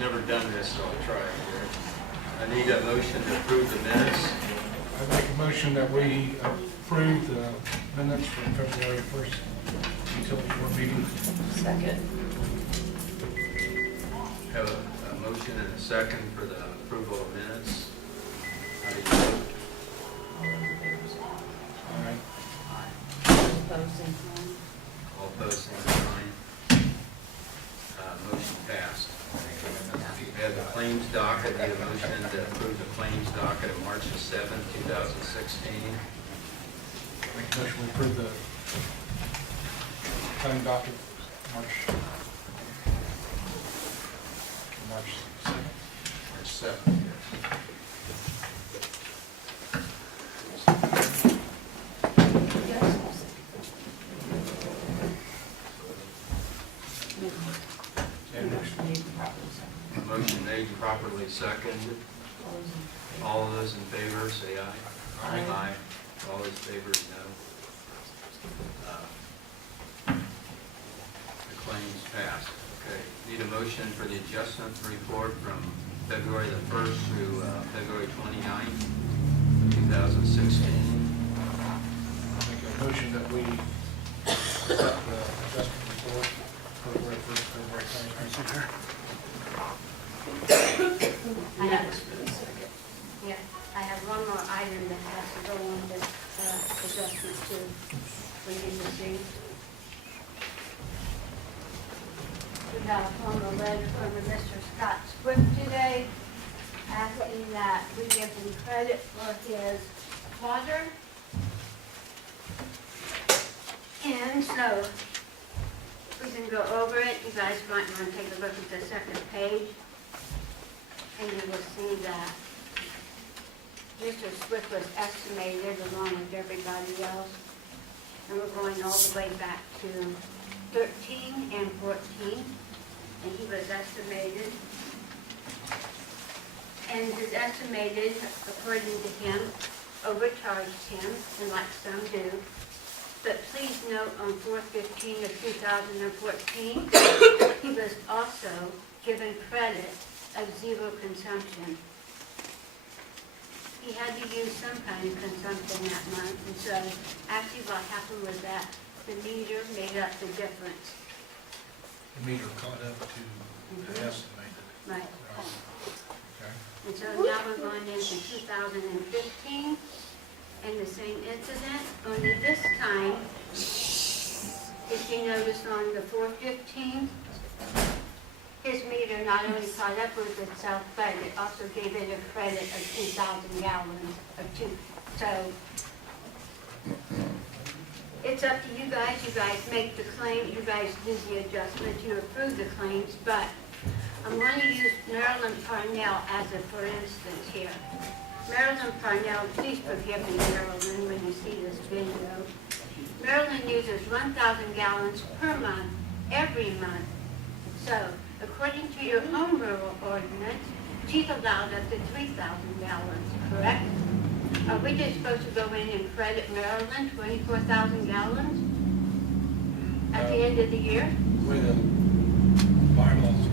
never done this, so I'll try it here. I need a motion to approve the minutes. I make a motion that we approve the minutes from February 1st utility board meeting. Second. Have a motion and a second for the approval of minutes. How do you vote? All right. Opposing. All opposed, same sign. Motion passed. We have the claims docket. Need a motion to approve the claims docket of March the 7th, 2016. Make a motion we approve the claim docket March 2nd. March 7th, yes. Motion made and properly seconded. All those in favor, say aye. Aye. All those in favor, no. The claims passed. Okay. Need a motion for the adjustment report from February the 1st through February 29th, 2016. Make a motion that we accept the adjustment report February 1st, February 29th. I have one more item that has to go on this adjustment too. We need to see. We have a letter from Mr. Scott Swift today asking that we give him credit for his water. And so we can go over it. You guys might want to take a look at the second page. And you will see that Mr. Swift was estimated along with everybody else. And we're going all the way back to 13 and 14. And he was estimated. And his estimated, according to him, overcharged him, and like some do. But please note on 4/15 of 2014, he was also given credit of zero consumption. He had to use some kind of consumption that month, and so actually what happened was that the meter made up the difference. The meter caught up to the estimated. Right. Okay. And so now we're going into 2015, and the same incident, only this time, if you notice on the 4/15, his meter not only caught up with itself, but it also gave it a credit of 2,000 gallons of So it's up to you guys. You guys make the claim. You guys do the adjustment. You approve the claims. But I'm going to use Marilyn Parnell as a for instance here. Marilyn Parnell, please forgive me, Marilyn, when you see this video. Marilyn uses 1,000 gallons per month, every month. So according to your home rule ordinance, she's allowed up to 3,000 gallons, correct? Are we just supposed to go in and credit Maryland 24,000 gallons at the end of the year? The way the bylaws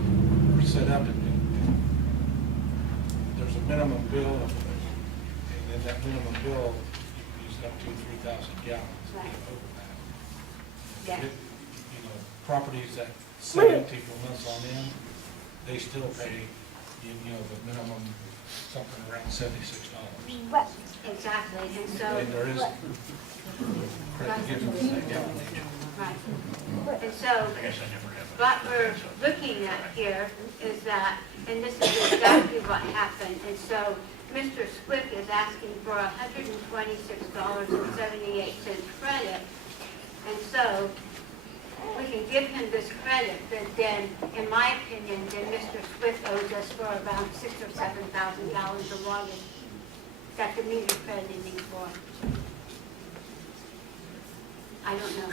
are set up, there's a minimum bill, and then that minimum bill, you can use up to 3,000 gallons. Right. Over that. Yes. You know, properties that sit empty for months on end, they still pay, you know, the minimum, something around $76. Exactly, and so, And there is credit given for that gallonage. right. And so, what we're looking at here is that, and this is exactly what happened, and so Mr. Swift is asking for $126.78 credit, and so we can give him this credit, but then, in my opinion, then Mr. Swift owes us for around 6,000 or 7,000 gallons of water that the meter crediting for. I don't know.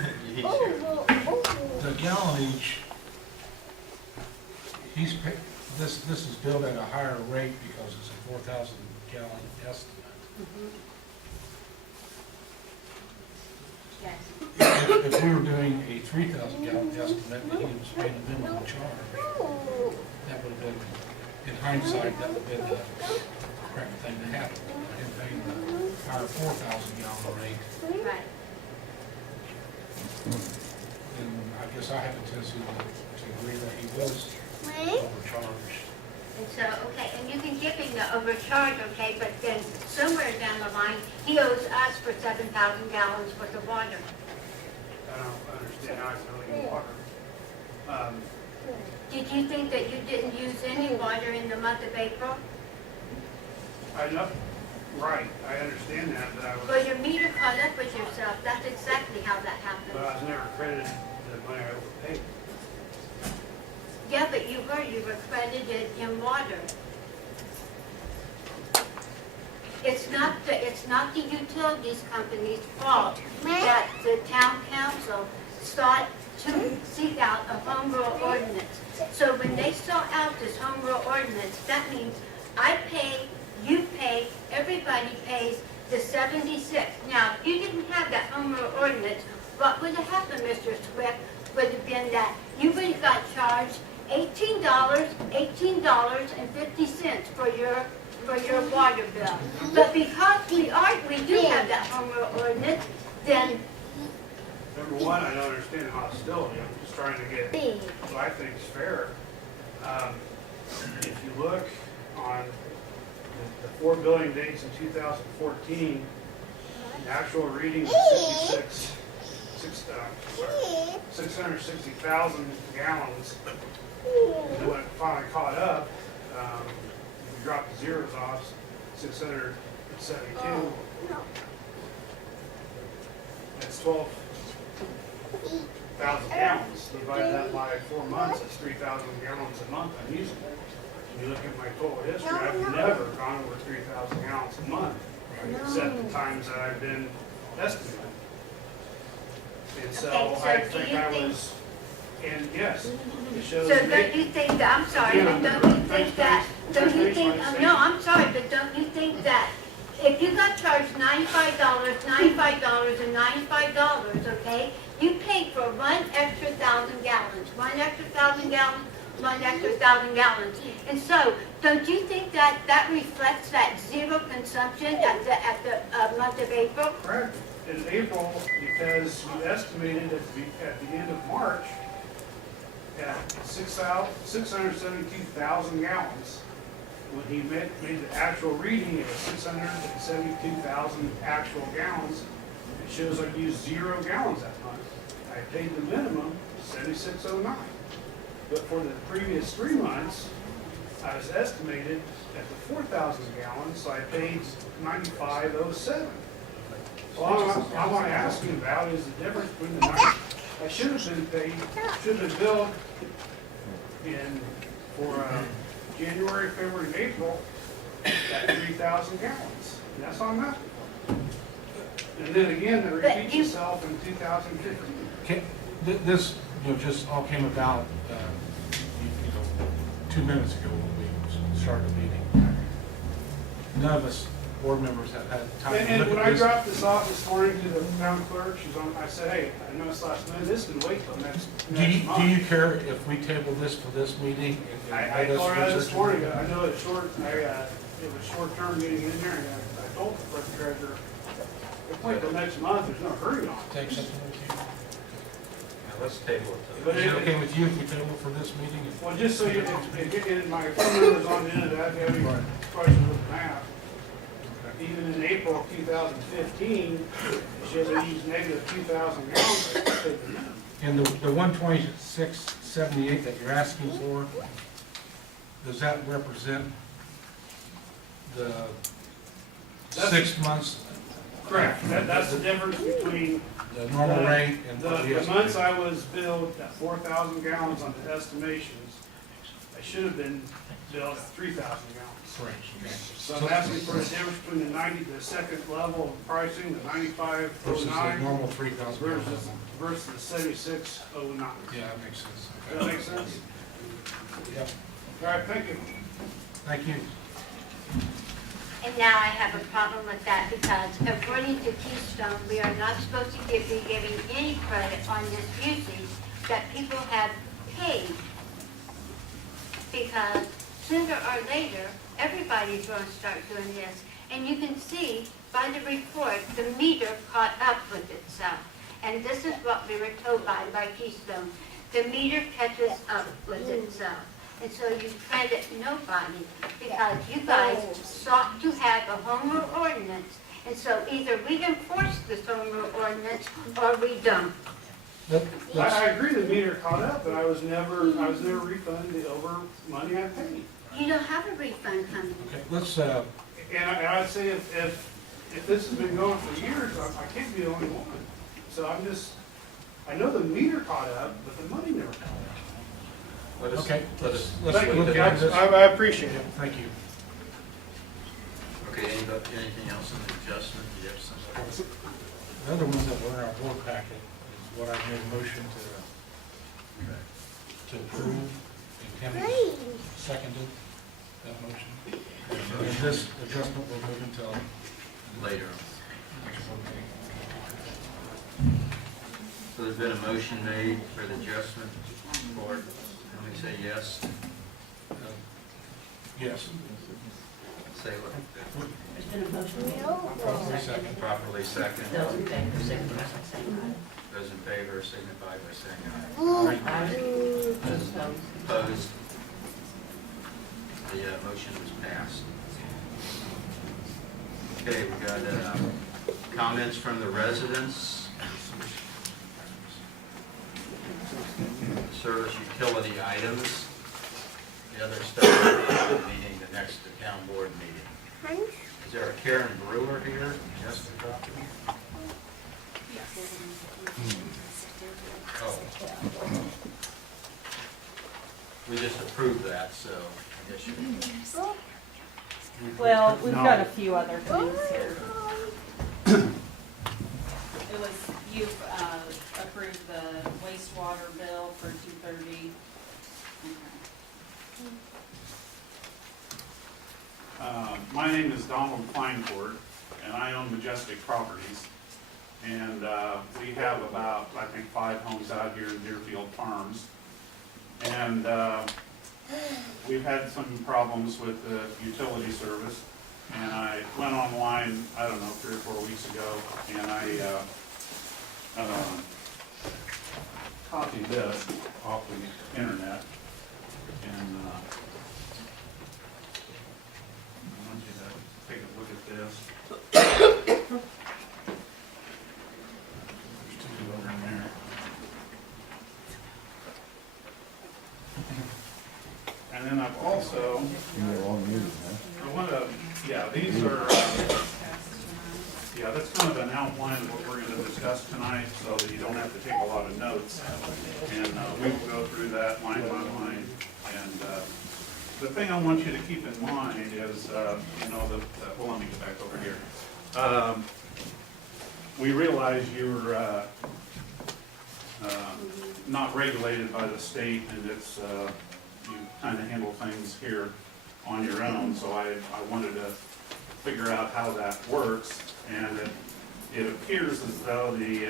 The gallonage, this is billed at a higher rate because it's a 4,000 gallon estimate. Yes. if we were doing a 3,000 gallon estimate and he was paying the minimum charge, that would have been, in hindsight, that would have been the correct thing to happen. Him paying the higher 4,000 gallon rate. Right. And I guess I have a tendency to agree that he was overcharged. And so, okay, and you can give him the overcharge, okay, but then somewhere down the line, he owes us for 7,000 gallons worth of water. I don't understand how it's really water. Did you think that you didn't use any water in the month of April? I know, right, I understand that, but Well, your meter caught up with yourself. That's exactly how that happened. I was never credited the money I overpaid. Yeah, but you were credited in water. It's not the utilities company's fault that the town council sought to seek out a home rule ordinance. So when they sought out this home rule ordinance, that means I pay, you pay, everybody pays the 76. Now, if you didn't have that home rule ordinance, what would have happened, Mr. Swift, would have been that you would have got charged $18.50 for your water bill. But because we do have that home rule ordinance, then Number one, I don't understand the hostility, I'm just trying to get what I think is fair. If you look on the 4 billing dates in 2014, the actual reading was 660,000 gallons. And then when it finally caught up, if you drop the zeros off, 672. That's 12,000 gallons. Divide that by 4 months, that's 3,000 gallons a month I'm using. When you look at my total history, I've never gone over 3,000 gallons a month, except the times that I've been estimating. And so Okay, so I do think you I think- was, and yes, it shows So me. don't you think that, I'm sorry, but don't you think that, don't you think, no, I'm sorry, but don't you think that if you got charged $95, and $95, okay, you paid for one extra 1,000 gallons, one extra 1,000 gallons, one extra 1,000 gallons. And so, don't you think that that reflects that zero consumption at the month of April? Correct. In April, because you estimated at the end of March at 672,000 gallons. When he made the actual reading, it was 672,000 actual gallons. It shows I used 0 gallons that month. I paid the minimum, 7609. But for the previous 3 months, I was estimated at the 4,000 gallons, so I paid 9507. Well, I want to ask you about is the difference between the night. I should have been paid, should have been billed for January, February, and April at 3,000 gallons. And that's on that. And then again, it repeats itself in 2015. This, just all came about, 2 minutes ago when we started the meeting. None of us board members have had time to And look when at I this. dropped this off this morning to the town clerk, I said, hey, I know it's last minute, this can wait till next Do you month. care if we table this for this meeting? and I let us told her this research it? morning, I know it's short, it was short-term meeting in there, and I told the clerk treasurer, if we wait till next month, there's no hurry on it. Take something with you? Now, let's table it. But Is it okay with you if we table for this meeting? Well, just so you, if my phone number's on the end of that, if you have any questions with the map, even in April of 2015, it shows I used negative 2,000 gallons, I paid the minimum. And the 126.78 that you're asking for, does that represent the That's- 6 months? Correct, that's the difference between The normal rate and what we the months estimate? I was billed at 4,000 gallons on the estimations, I should have been billed at 3,000 gallons. Correct, okay. So I'm asking for the difference between the second level of pricing, the Versus the 9509 normal 3,000. versus the 7609. Yeah, that makes sense. Does that make sense? Yep, All right, thank you. thank you. And now I have a problem with that because according to Keystone, we are not supposed to be giving any credit on this usage that people have paid. Because sooner or later, everybody's going to start doing this. And you can see by the report, the meter caught up with itself. And this is what we were told by Keystone. The meter catches up with itself. And so you credit nobody because you guys sought to have a home rule ordinance. And so either we enforce this home rule ordinance or we don't. I agree the meter caught up, but I was never refunded the over money I paid. You don't have a refund coming. Okay, let's, And I'd say if this has been going for years, I can't be the only one. So I know the meter caught up, but the money never caught up. okay, let's Thank you. look at this. I appreciate it. Thank you. Okay, anything else on the adjustment? Do you have something? The other one that were in our board packet is what I made a motion to approve, and Tammy seconded that motion. And this adjustment will move until Later on. next board meeting. So there's been a motion made for the adjustment board. Let me say yes. Yes. Say what? There's been a motion made. Properly second. Properly second. Those in favor, signify by saying Those in favor signify by saying aye. All right. aye. Aye. Those opposed. Opposed? The motion was passed. Okay, we got comments from the residents. Service utility items. The other stuff will be meeting the next town board meeting. Is there a Karen Brewer here? Yes, the property? Oh. We just approved that, so I guess you. Well, we've got a few other things here. It was, you've approved the wastewater bill for $230. My name is Donald Kleinford, and I own Majestic Properties. And we have about, I think, 5 homes out here in Deerfield Farms. And we've had some problems with the utility service. And I went online, I don't know, 3 or 4 weeks ago, and I copied this off the internet. And I want you to take a look at this. Stick it over in there. And then I've also, I want to, yeah, these are, yeah, that's kind of an outline of what we're going to discuss tonight, so that you don't have to take a lot of notes. And we will go through that line by line. And the thing I want you to keep in mind is, you know, well, let me get back over here. We realize you're not regulated by the state, and it's, you kind of handle things here on your own, so I wanted to figure out how that works, and it appears as though the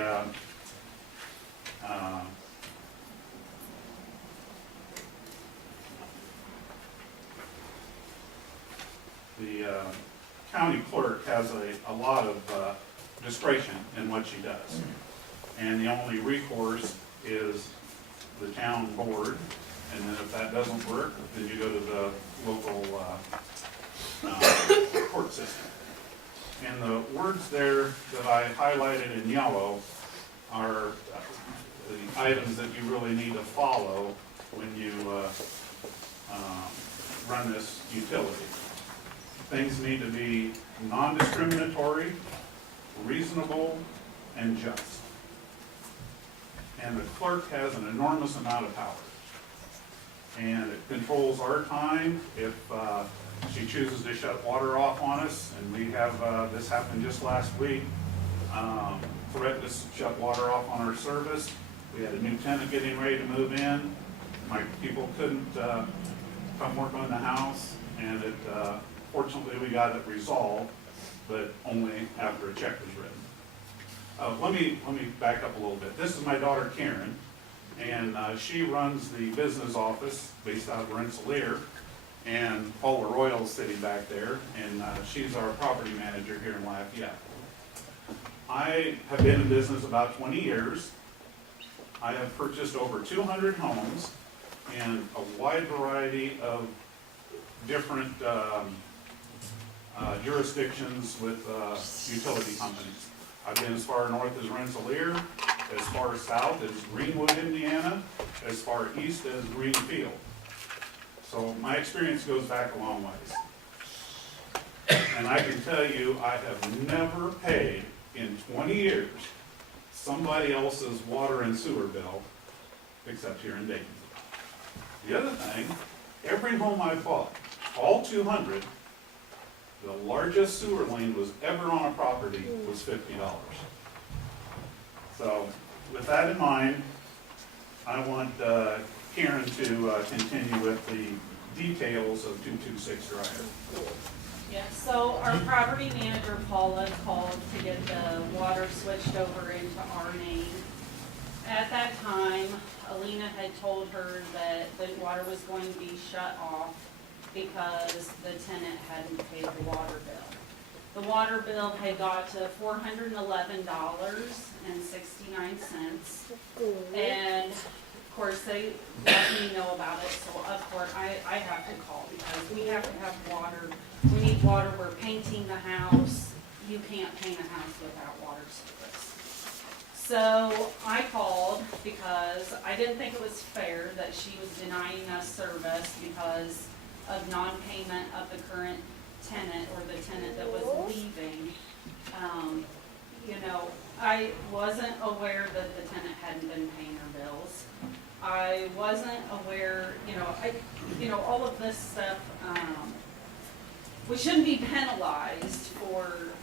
county clerk has a lot of discretion in what she does. And the only recourse is the town board, and then if that doesn't work, then you go to the local court system. And the words there that I highlighted in yellow are the items that you really need to follow when you run this utility. Things need to be non-discriminatory, reasonable, and just. And the clerk has an enormous amount of power. And it controls our time. If she chooses to shut water off on us, and we have, this happened just last week, threatened to shut water off on our service. We had a new tenant getting ready to move in. My people couldn't come work on the house, and it Fortunately, we got it resolved, but only after a check was written. Let me back up a little bit. This is my daughter Karen, and she runs the business office based out of Rensselaer, and Paula Royal's sitting back there, and she's our property manager here in Lafayette. I have been in business about 20 years. I have purchased over 200 homes in a wide variety of different jurisdictions with utility companies. I've been as far north as Rensselaer, as far south as Greenwood, Indiana, as far east as Greenfield. So my experience goes back a long ways. And I can tell you, I have never paid in 20 years somebody else's water and sewer bill, except here in Dayton. The other thing, every home I bought, all 200, the largest sewer lien was ever on a property was $50. So with that in mind, I want Karen to continue with the details of 226 Drive. Yeah, so our property manager, Paula, called to get the water switched over into our name. At that time, Alina had told her that the water was going to be shut off because the tenant hadn't paid the water bill. The water bill had got to $411.69. And of course, they let me know about it, so of course, I have to call because we have to have water. We need water, we're painting the house. You can't paint a house without water service. So I called because I didn't think it was fair that she was denying us service because of non-payment of the current tenant or the tenant that was leaving. You know, I wasn't aware that the tenant hadn't been paying her bills. I wasn't aware, all of this stuff, we shouldn't be penalized for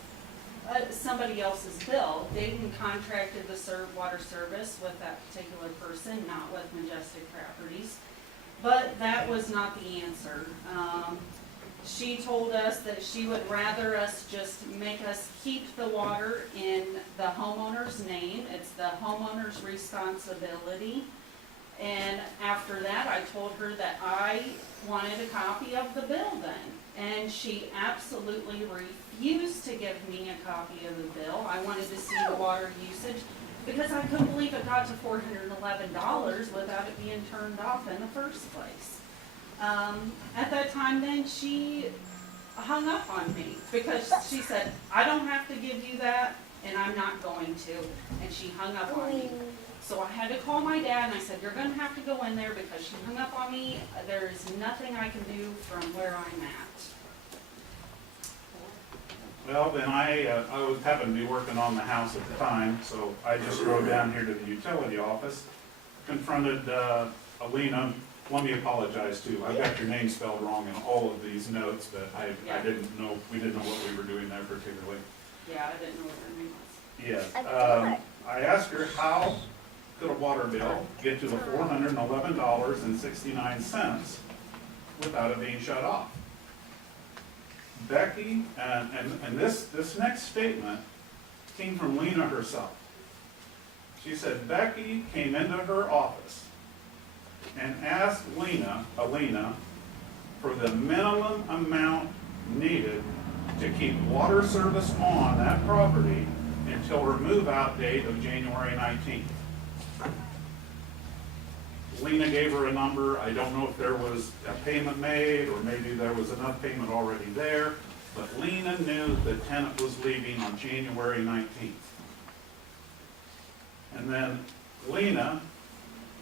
somebody else's bill. Dayton contracted the water service with that particular person, not with Majestic Properties. But that was not the answer. She told us that she would rather us just make us keep the water in the homeowner's name. It's the homeowner's responsibility. And after that, I told her that I wanted a copy of the bill then. And she absolutely refused to give me a copy of the bill. I wanted to see the water usage because I couldn't believe it got to $411 without it being turned off in the first place. At that time then, she hung up on me because she said, I don't have to give you that and I'm not going to. And she hung up on me. So I had to call my dad and I said, you're going to have to go in there because she hung up on me. There is nothing I can do from where I'm at. Well, then I was happened to be working on the house at the time, so I just drove down here to the utility office, confronted Alina. Let me apologize too. I've got your name spelled wrong in all of these notes, but I didn't know, we didn't know what we were doing there particularly. Yeah, I didn't know what her name was. Yeah. I asked her how could a water bill get to the $411.69 without it being shut off. Becky, and this next statement came from Lena herself. She said, Becky came into her office and asked Alina for the minimum amount needed to keep water service on that property until her move-out date of January 19th. Lena gave her a number. I don't know if there was a payment made or maybe there was enough payment already there, but Lena knew the tenant was leaving on January 19th. And then Lena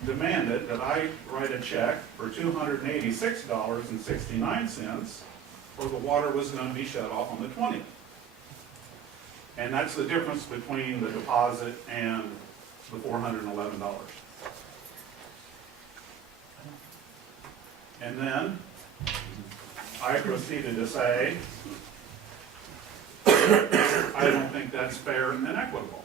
demanded that I write a check for $286.69 or the water was going to be shut off on the 20th. And that's the difference between the deposit and the $411. And then I proceeded to say, I don't think that's fair and equitable.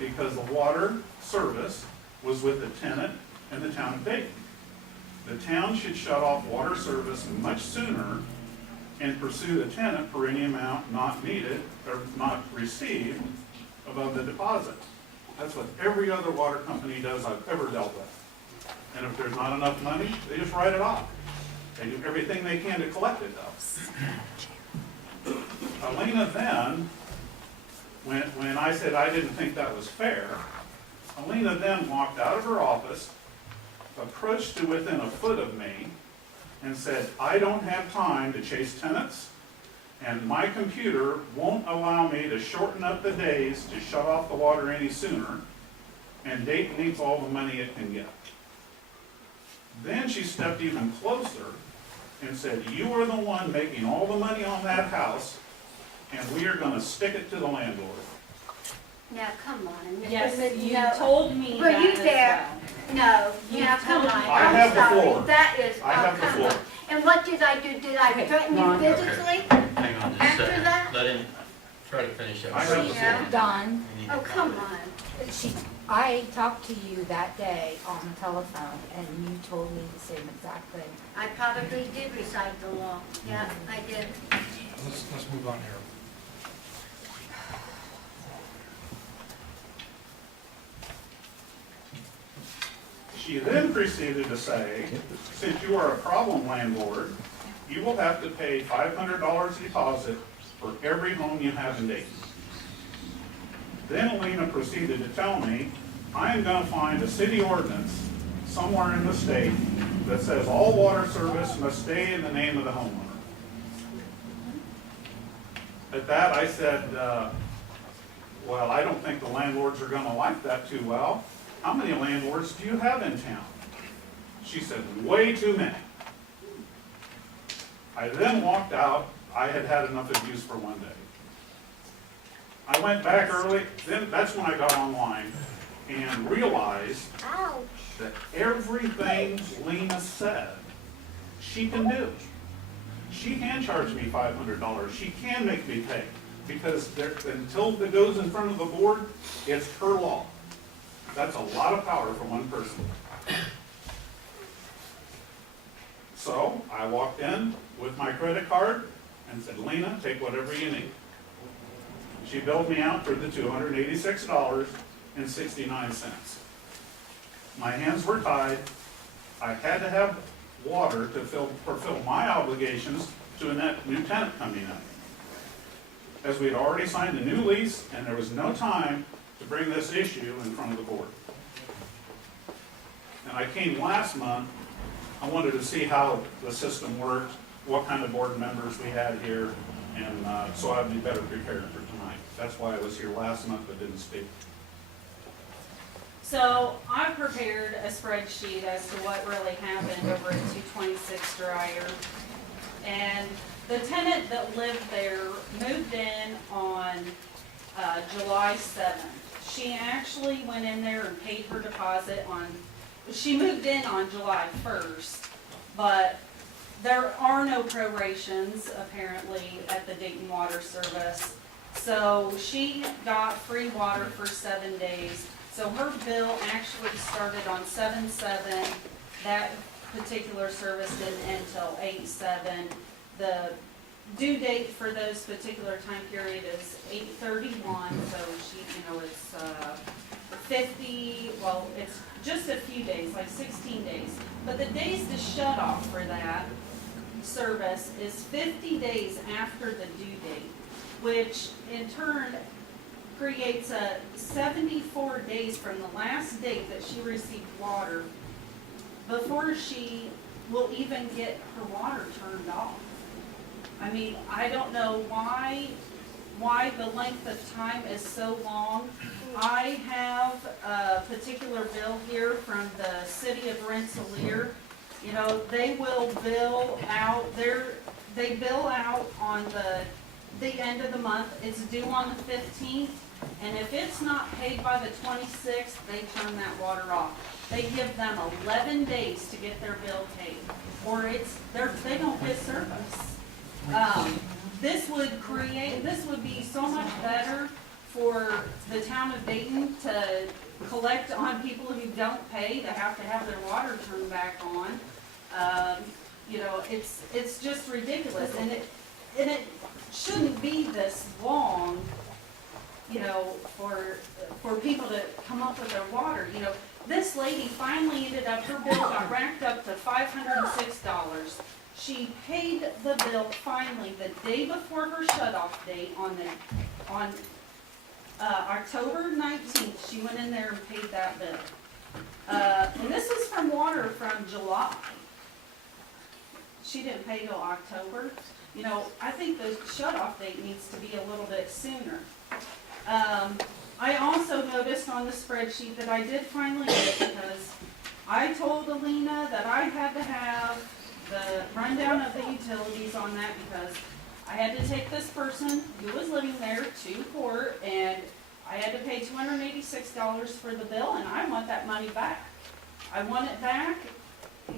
Because the water service was with the tenant and the town of Dayton. The town should shut off water service much sooner and pursue the tenant for any amount not needed or not received above the deposit. That's what every other water company does I've ever dealt with. And if there's not enough money, they just write it off. They do everything they can to collect it though. Elena then, when I said I didn't think that was fair, Elena then walked out of her office, approached to within a foot of me, and said, I don't have time to chase tenants, and my computer won't allow me to shorten up the days to shut off the water any sooner, and Dayton needs all the money it can get. Then she stepped even closer and said, you are the one making all the money on that house, and we are gonna stick it to the landlord. Now, come on. Mr. Yes, Mid- you no. told me Were that you as there? well. No, You now, come told on. me. I I'm have the sorry. floor. That is, I have the come floor. on. And what did I do? Did I Okay, threaten you Ron. physically? Hang on just a After second. that? Let him try to finish up. I have the Yeah. floor. Don, We need to Oh, come comment. on. I talked to you that day on the telephone, and you told me the same exact thing. I probably did recite the law. Yeah, I did. Let's move on here. She then proceeded to say, since you are a problem landlord, you will have to pay $500 deposit for every home you have in Dayton. Then Alina proceeded to tell me, I am gonna find a city ordinance somewhere in the state that says all water service must stay in the name of the homeowner. At that, I said, well, I don't think the landlords are gonna like that too well. How many landlords do you have in town? She said, way too many. I then walked out. I had had enough abuse for one day. I went back early, then that's when I got online and realized Ouch. that everything Lena said, she can do. She can charge me $500. She can make me pay, because until it goes in front of the board, it's her law. That's a lot of power for one person. So I walked in with my credit card and said, Lena, take whatever you need. She billed me out for the $286.69. My hands were tied. I had to have water to fulfill my obligations to a new tenant coming in, as we had already signed a new lease and there was no time to bring this issue in front of the board. And I came last month. I wanted to see how the system worked, what kind of board members we had here, and so I'd be better prepared for tonight. That's why I was here last month but didn't speak. So I prepared a spreadsheet as to what really happened over at 226 Dryer. And the tenant that lived there moved in on July 7th. She actually went in there and paid her deposit she moved in on July 1st, but there are no prorations apparently at the Dayton Water Service. So she got free water for 7 days. So her bill actually started on 7/7. That particular service didn't end until 8/7. The due date for those particular time period is 8/31. So she, it's 50. Well, it's just a few days, like 16 days. But the days to shut off for that service is 50 days after the due date, which in turn creates a 74 days from the last date that she received water before she will even get her water turned off. I mean, I don't know why the length of time is so long. I have a particular bill here from the city of Rensselaer. They will bill out they bill out on the end of the month. It's due on the 15th. And if it's not paid by the 26th, they turn that water off. They give them 11 days to get their bill paid, or they don't get service. This would be so much better for the town of Dayton to collect on people who don't pay, to have their water turned back on. You know, it's just ridiculous, and it shouldn't be this long, you know, for people to come up with their water, you know. This lady finally ended up, her bill got racked up to $506. She paid the bill finally the day before her shut-off date on October 19th. She went in there and paid that bill. And this is from water from July. She didn't pay till October. You know, I think the shut-off date needs to be a little bit sooner. I also noticed on the spreadsheet that I did finally get it, because I told Alina that I had to have the rundown of the utilities on that, because I had to take this person who was living there to court, and I had to pay $286 for the bill, and I want that money back. I want it back,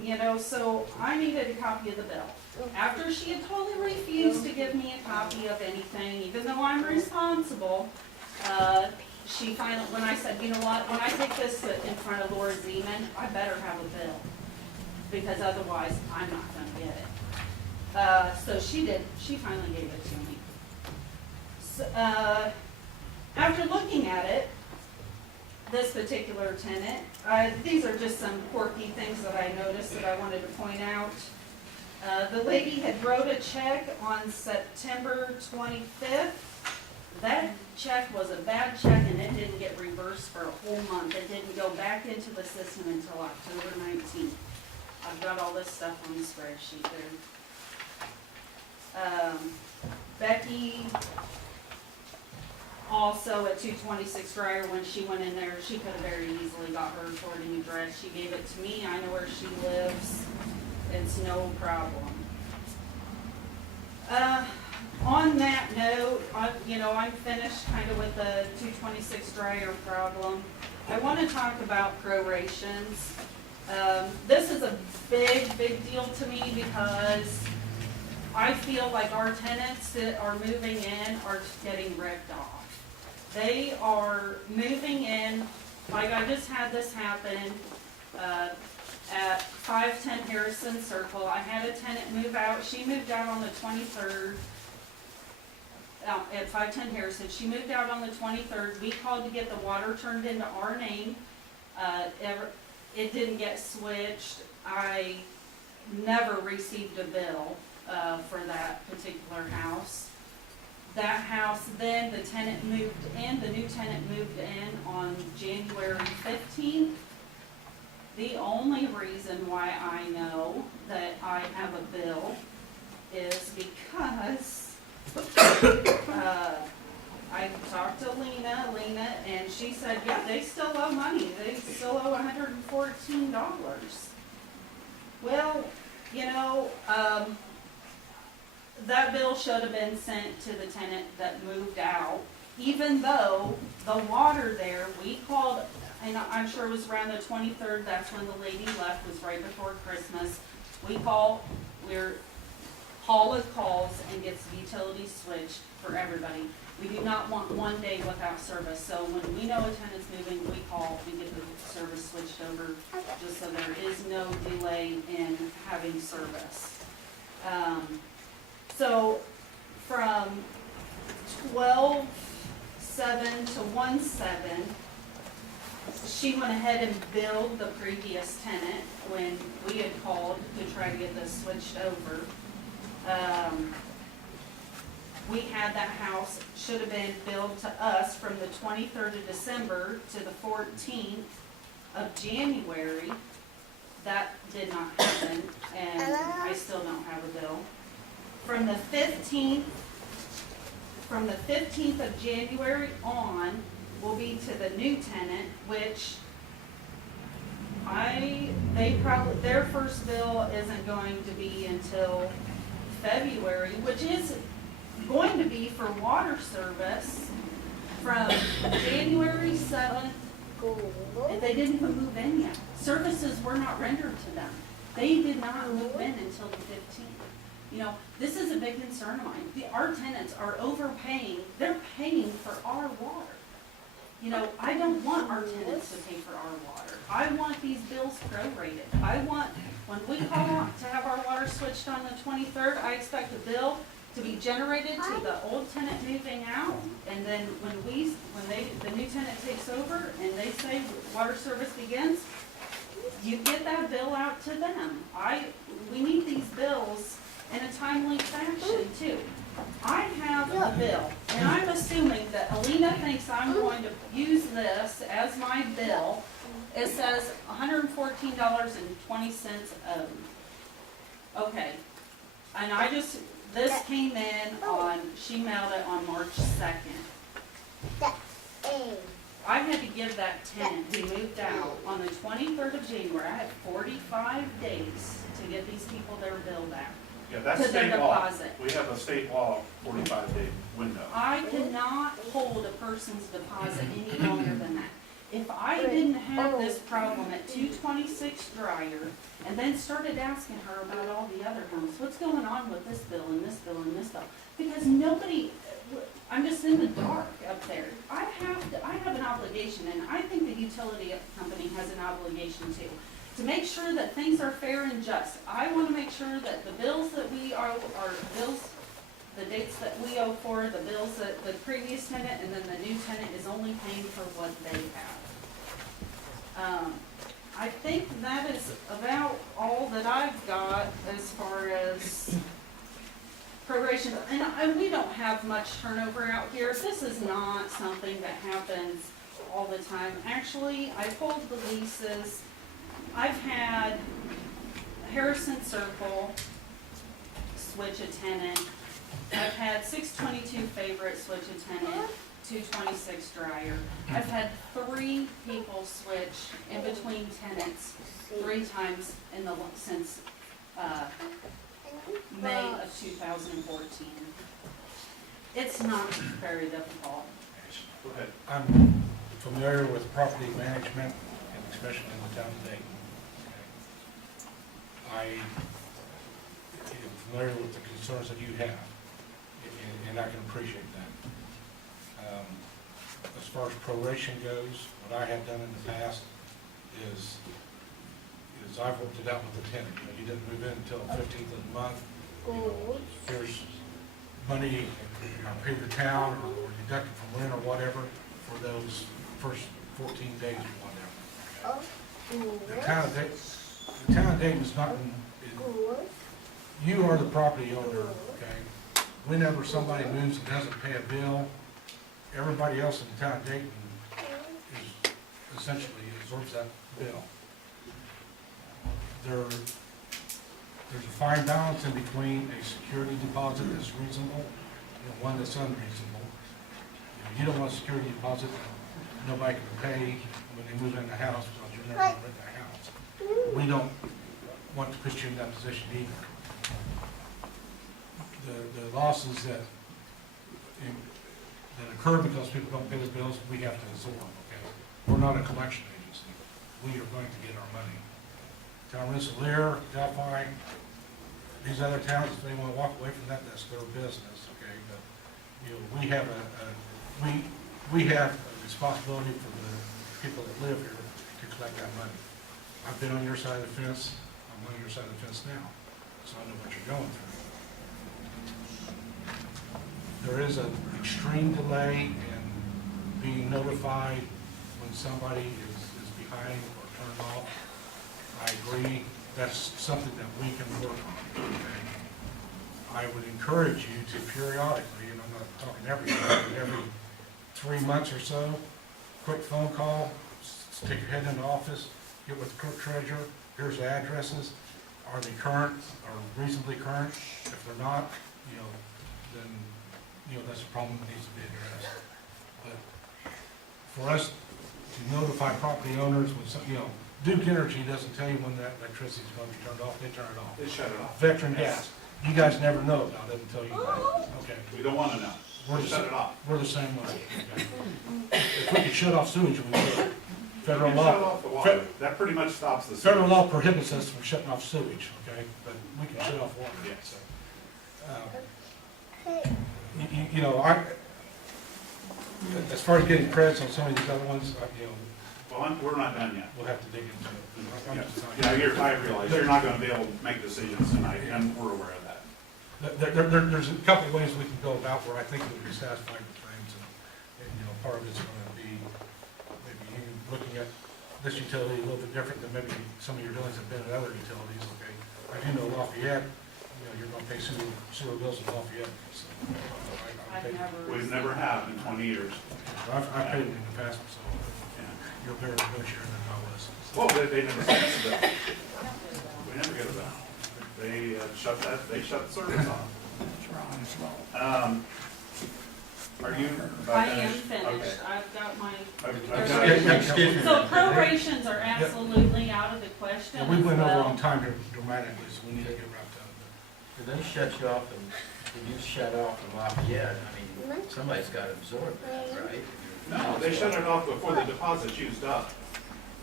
you know, so I needed a copy of the bill. After she had totally refused to give me a copy of anything, even though I'm responsible, she finally, when I said, you know what, when I take this in front of Laura Zeman, I better have a bill, because otherwise I'm not gonna get it. So she did, she finally gave it to me. So, after looking at it, this particular tenant, these are just some quirky things that I noticed that I wanted to point out. The lady had wrote a check on September 25th. That check was a bad check, and it didn't get reversed for a whole month. It didn't go back into the system until October 19th. I've got all this stuff on the spreadsheet there. Becky, also at 226 Dryer, when she went in there, she could have very easily got her forwarding address. She gave it to me. I know where she lives. It's no problem. On that note, I'm finished kind of with the 226 Dryer problem. I want to talk about prorations. This is a big deal to me, because I feel like our tenants that are moving in are getting ripped off. They are moving in, like I just had this happen at 510 Harrison Circle. I had a tenant move out. She moved out on the 23rd. At 510 Harrison. She moved out on the 23rd. We called to get the water turned into our name. It didn't get switched. I never received a bill for that particular house. That house, then the tenant moved in, the new tenant moved in on January 15th. The only reason why I know that I have a bill is because I talked to Lena, and she said, yeah, they still owe money. They still owe $114. Well, you know, that bill should have been sent to the tenant that moved out, even though the water there, we called, and I'm sure it was around the 23rd, that's when the lady left, was right before Christmas. Paula calls and gets the utility switched for everybody. We do not want one day without service, so when we know a tenant's moving, we call, we get the service switched over, just so there is no delay in having service. So from 12/7 to 1/7, she went ahead and billed the previous tenant when we had called to try to get this switched over. We had that house, should have been billed to us from the 23rd of December to the 14th of January. That did not happen, and I still don't have a bill. From the 15th of January on will be to the new tenant, which their first bill isn't going to be until February, which is going to be for water service from January 7th. They didn't even move in yet. Services were not rendered to them. They did not move in until the 15th. You know, this is a big concern of mine. Our tenants are overpaying. They're paying for our water. You know, I don't want our tenants to pay for our water. I want these bills prorated. I want When we call to have our water switched on the 23rd, I expect a bill to be generated to the old tenant moving out, and then when the new tenant takes over and they say water service begins, you get that bill out to them. We need these bills in a timely fashion too. I have a bill, and I'm assuming that Alina thinks I'm going to use this as my bill. It says $114.20 owed. Okay, and this came in she mailed it on March 2nd. I had to give that tenant who moved out on the 23rd of January. I had 45 days to get these people their bill back. Yeah, that's To their state law. deposit. We have a state law 45-day window. I cannot hold a person's deposit any longer than that. If I didn't have this problem at 226 Dryer and then started asking her about all the other homes, what's going on with this bill and this bill and this bill? Because I'm just in the dark up there. I have an obligation, and I think the utility company has an obligation too, to make sure that things are fair and just. I want to make sure that the bills that we are bills, the dates that we owe for, the bills that the previous tenant and then the new tenant is only paying for what they have. I think that is about all that I've got as far as proration. And we don't have much turnover out here. This is not something that happens all the time. Actually, I pulled the leases. I've had Harrison Circle switch a tenant. I've had 622 Favorite switch a tenant, 226 Dryer. I've had 3 people switch in between tenants 3 times since May of 2014. It's not very difficult. Go ahead. I'm familiar with property management, and especially in the town of Dayton. I am familiar with the concerns that you have, and I can appreciate that. As far as proration goes, what I have done in the past is I've worked it out with the tenant. You didn't move in until the 15th of the month. Here's money, pay the town or deduct it from rent or whatever for those first 14 days or whatever. The town of Dayton is not, you are the property owner, okay? Whenever somebody moves and doesn't pay a bill, everybody else in the town of Dayton is essentially absorbs that bill. There's a fine balance in between a security deposit that's reasonable and one that's unreasonable. You don't want a security deposit that nobody can pay when they move in the house because you're never going to rent the house. We don't want to put you in that position either. The losses that occur because people don't pay their bills, we have to absorb, okay? We're not a collection agency. We are going to get our money. Town Rensselaer, Delphi, these other towns, if they want to walk away from that, that's their business, okay? But, we have we have a responsibility for the people that live here to collect that money. I've been on your side of the fence, I'm on your side of the fence now, so I know what you're going through. There is an extreme delay in being notified when somebody is behind or turned off. I agree, that's something that we can work on, okay? I would encourage you to periodically, and I'm not talking every day, but every 3 months or so, quick phone call, stick your head in the office, get with the clerk treasurer, here's the addresses, are they current, or reasonably current? If they're not, then that's a problem that needs to be addressed. But for us to notify property owners when Duke Energy doesn't tell you when that electricity is going to be turned off, they turn it off. They shut it off. Veteran gas, you guys never know about it until you guys, okay. We don't want to know. We're Shut it off. We're the same way. Okay. If we could shut off sewage, we would. Federal You can shut law, off the water. That pretty much stops the. federal sewage. law prohibits us from shutting off sewage, okay, but we can shut off water. Yeah. So, as far as getting credits on some of these other ones, Well, Well, we're not done yet. We'll have to dig into it. I'm just telling you. Yeah, I realize you're not gonna be able to make decisions tonight, and we're aware of that. There's a couple of ways we can go about where I think it would be satisfying with things, and, you know, part of it's gonna be maybe you looking at this utility a little bit different than maybe some of your dealings have been at other utilities, okay? I do know Lafayette, you know, you're gonna pay sewer bills in Lafayette, so. We've never had in 20 years. I've paid it in the past, so Yeah. you're a better negotiator than I was. Well, they never sent us a bill. We never get a bill. They shut the service off. Are you about I am finished? finished, Okay. I've got my, I've got- Excuse me. so prorations are absolutely out of the question Yeah, we as went over well. on time here dramatically, so we need to get wrapped up. Did they shut you off, and did you shut off in Lafayette? I mean, somebody's got to absorb that, right? No, they shut it off before the deposit's used up.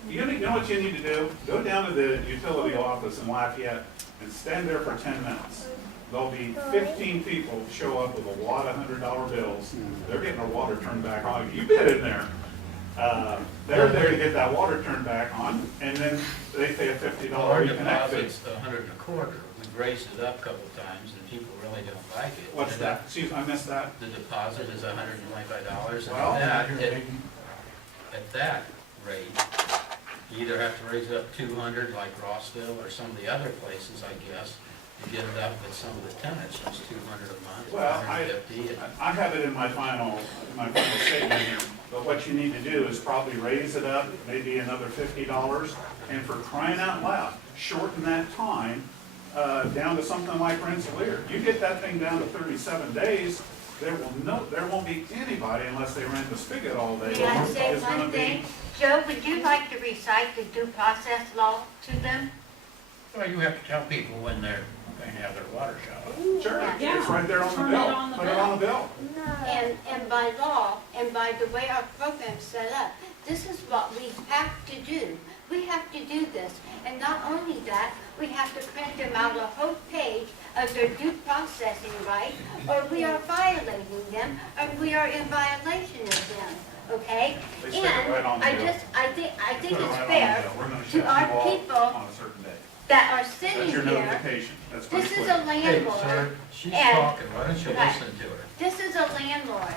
You know what you need to do? Go down to the utility office in Lafayette and stand there for 10 minutes. There'll be 15 people show up with a wad of $100 bills. They're getting their water turned back on. You've been in there. They're there to get that water turned back on, and then they pay a $50 Our reconnect fee. deposit's $125. We've raised it up a couple of times, and people really don't like it. What's that? Excuse me, I missed that. The deposit is $125, and Well, at that rate, you either have to raise it up 200 like Rossville or some of the other places, I guess, to get it up with some of the tenants, it's 200 a month, Well, 150. and- I have it in my final statement here, but what you need to do is probably raise it up, maybe another $50, and for crying out loud, shorten that time down to something like Rensselaer. You get that thing down to 37 days, there won't be anybody unless they ran the spigot all day. May I say is gonna one be- thing? Joe, would you like to recite the due process law to them? Well, you have to tell people when they're going to have their water shut off. Sure, Yeah. it's right there on the Turn it bill. on the Put it bill. on the bill. And by law, and by the way our program's set up, this is what we have to do. We have to do this. And not only that, we have to print them out a whole page of their due processing right, or we are violating them, or we are in violation of them, okay? They stick it right on the And bill. I think Put it it's right on the fair bill. We're gonna to shut you our off people on a certain day. that are That's sitting your here. notification. That's pretty This quick. is a Hey, landlord. sir, she's and- talking, why don't you Right. listen to her? This is a landlord,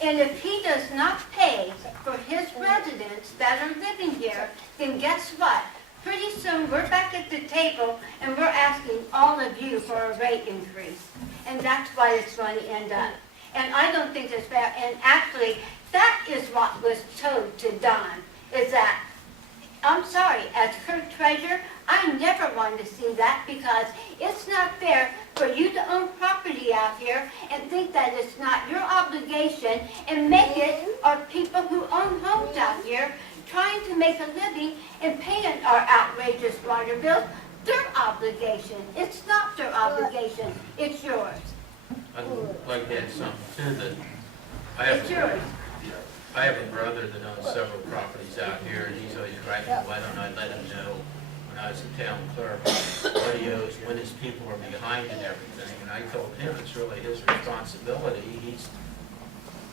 and if he does not pay for his residents that are living here, then guess what? Pretty soon, we're back at the table, and we're asking all of you for a rate increase. And that's why it's going to end up. And I don't think it's fair, and actually, that is what was told to Don, is that, I'm sorry, as her treasurer, I never wanted to see that because it's not fair for you to own property out here and think that it's not your obligation and make it our people who own homes out here trying to make a living and paying our outrageous water bills their obligation. It's not their obligation, it's yours. I'd like to add something too, that I have. It's yours. I have a brother that owns several properties out here, and he's always writing, why don't I let him know when I was a town clerk, what he owes, when his people are behind and everything, and I told him it's really his responsibility, he's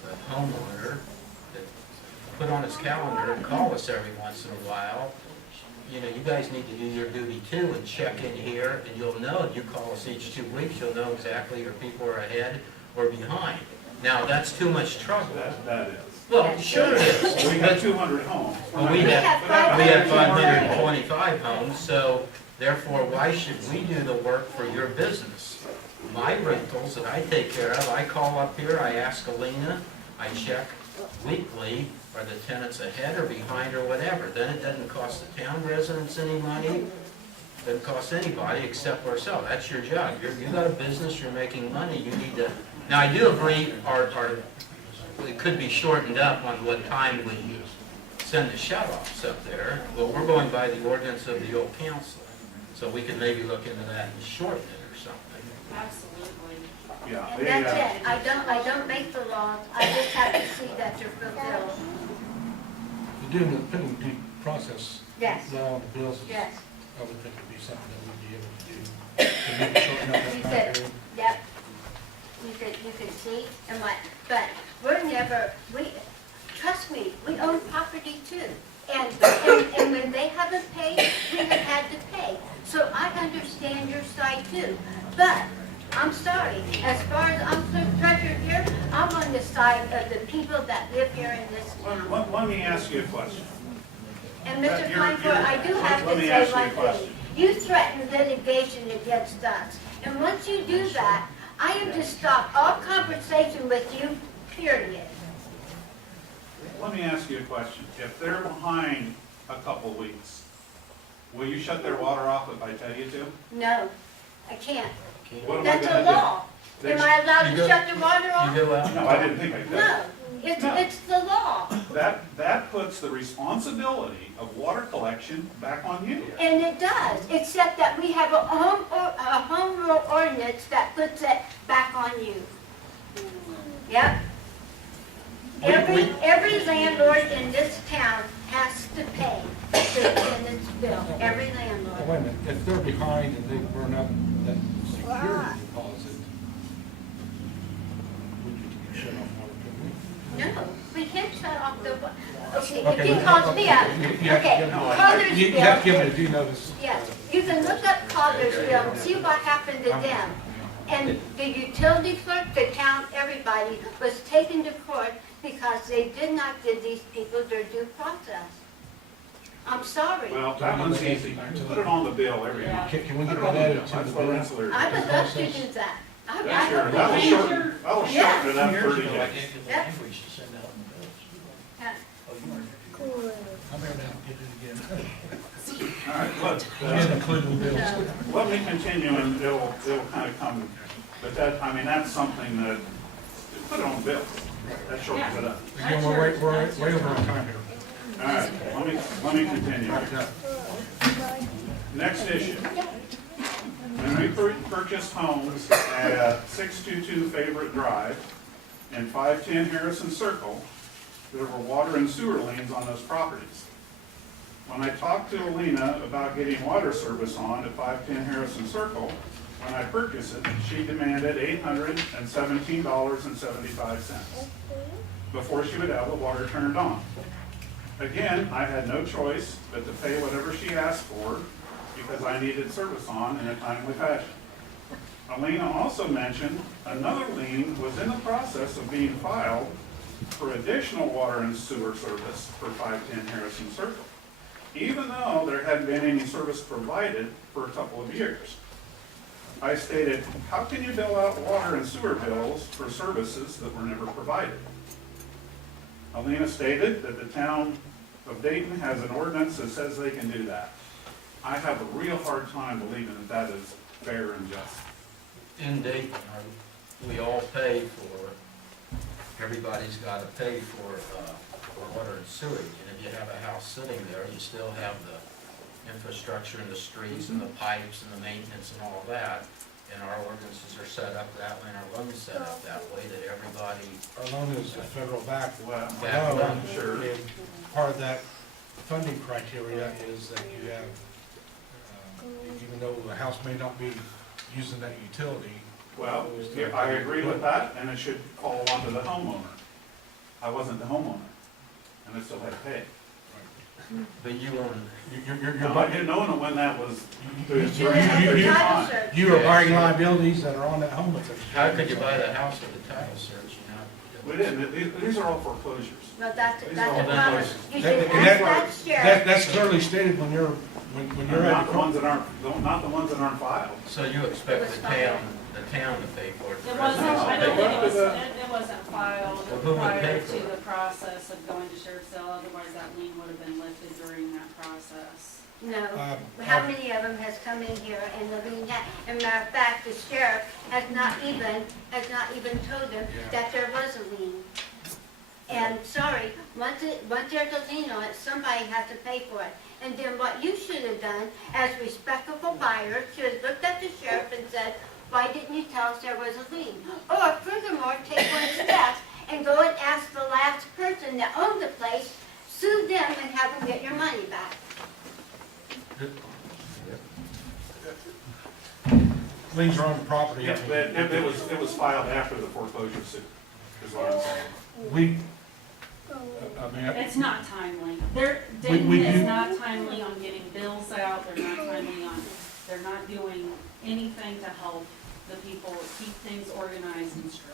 the homeowner, that put on his calendar and call us every once in a while. You know, you guys need to do your duty too and check in here, and you'll know, you call us each 2 weeks, you'll know exactly your people are ahead or behind. Now, that's too much trouble. That is. Well, sure it is. We got 200 homes. Well, we have 525 homes, so therefore, why should we do the work for your business? My rentals that I take care of, I call up here, I ask Alina, I check weekly, are the tenants ahead or behind or whatever. Then it doesn't cost the town residents any money, doesn't cost anybody except ourselves. That's your job. You got a business, you're making money, you need to. Now, I do agree, it could be shortened up on what time we send the shut-offs up there, but we're going by the ordinance of the old council. So we could maybe look into that and shorten it or something. Absolutely. Yeah. And that's it. I don't make the laws, I just have to see that they're fulfilled. Doing the due process Yes, law on the bills, yes. I would think would be something that we'd be able to do. To maybe shorten up that You time said, period. yep. You could see and what, but we're never, trust me, we own property too. And when they haven't paid, we have had to pay. So I understand your side too. But, I'm sorry, as far as I'm treasurer here, I'm on the side of the people that live here in this town. Let me ask you a question. And Mr. You're- Kleinfort, I do have let to me say ask you a one thing. question. You threatened litigation against us. And once you do that, I am to stop all conversation with you, period. Let me ask you a question. If they're behind a couple weeks, will you shut their water off if I tell you to? No, I can't. What am I That's a gonna do? law. Am I allowed You to go- shut the water off? You go out. No, I didn't think I could. No, it's the law. That puts the responsibility of water collection back on you. And it does, except that we have a home rule ordinance that puts it back on you. Yep. Every landlord in this town has to pay the tenant's bill, every Well, landlord. wait a minute, if they're behind and they burn up that security deposit, we could shut off water, couldn't No, we can't shut off the, okay, we? if he calls me up, You have to okay, give them- Calder's You have to give bill, them a due notice. yes, you can look up Calder's bill and see what happened to them. And the utility clerk, the town, everybody was taken to court because they did not give these people their due process. I'm sorry. Well, that one's easy. Just put it on the bill every Yeah. month. Can we Put get it on that the added bill. to That's the what bill? ancillary. I would love to do that. I Yeah, sure. hope That'll we shorten, that'll shorten it up Years 30 ago, I days. gave you the Yeah. language to send out in bills. Yeah. Oh, you weren't here. I'm here now, get it again. All right, Again, including the bills. let me continue and it'll kind of come, but that, I mean, that's something that, put it on the bill. That shortens it up. Again, we're way over on time here. All right, let me continue. Right, yeah. Next issue. When we purchased homes at 622 Favorite Drive and 510 Harrison Circle, there were water and sewer liens on those properties. When I talked to Alina about getting water service on at 510 Harrison Circle, when I purchased it, she demanded $817.75 before she would have the water turned on. Again, I had no choice but to pay whatever she asked for because I needed service on in a timely fashion. Alina also mentioned another lien was in the process of being filed for additional water and sewer service for 510 Harrison Circle, even though there hadn't been any service provided for a couple of years. I stated, how can you bill out water and sewer bills for services that were never provided? Alina stated that the town of Dayton has an ordinance that says they can do that. I have a real hard time believing that that is fair and just. In Dayton, we all pay for, everybody's gotta pay for water and sewage. And if you have a house sitting there, you still have the infrastructure and the streets and the pipes and the maintenance and all that. And our ordinances are set up that way, and our loans set up that way, that everybody, Our loan is a federal back Back loan. loan, sure. And part of that funding criteria is that you have, even though the house may not be using that utility. Well, I agree with that, and it should fall onto the homeowner. I wasn't the homeowner, and I still had to pay. but you own, You're Now, I didn't know when that was. You have the title search. You are buying liabilities that are on that home. how could you buy the house with a title search, you know? We didn't, these are all foreclosures. No, that's These the are all problem. foreclosures. You That- should and ask that- that sheriff. That's clearly stated when you're Not at the the ones that aren't, not the ones that aren't filed. So you expect the town to pay for it? It wasn't, I don't think it was, it wasn't filed Well, who would pay prior for to it? the process of going to sheriff's sale, otherwise that lien would have been lifted during that process. No, Um, how many of them has come in here and Levine had, and matter of fact, the sheriff has not even told them that there was a lien. And sorry, once there's a lien on it, somebody has to pay for it. And then what you should have done, as respectable buyers, should have looked at the sheriff and said, why didn't you tell us there was a lien? Or furthermore, take one step and go and ask the last person that owned the place, sue them and have them get your money back. liens are on the property. Yeah, but it was filed after the foreclosure suit, is what I'm saying. We, I mean, It's not timely. They're, We Dayton do- is not timely on getting bills out, they're not doing anything to help the people keep things organized and straight.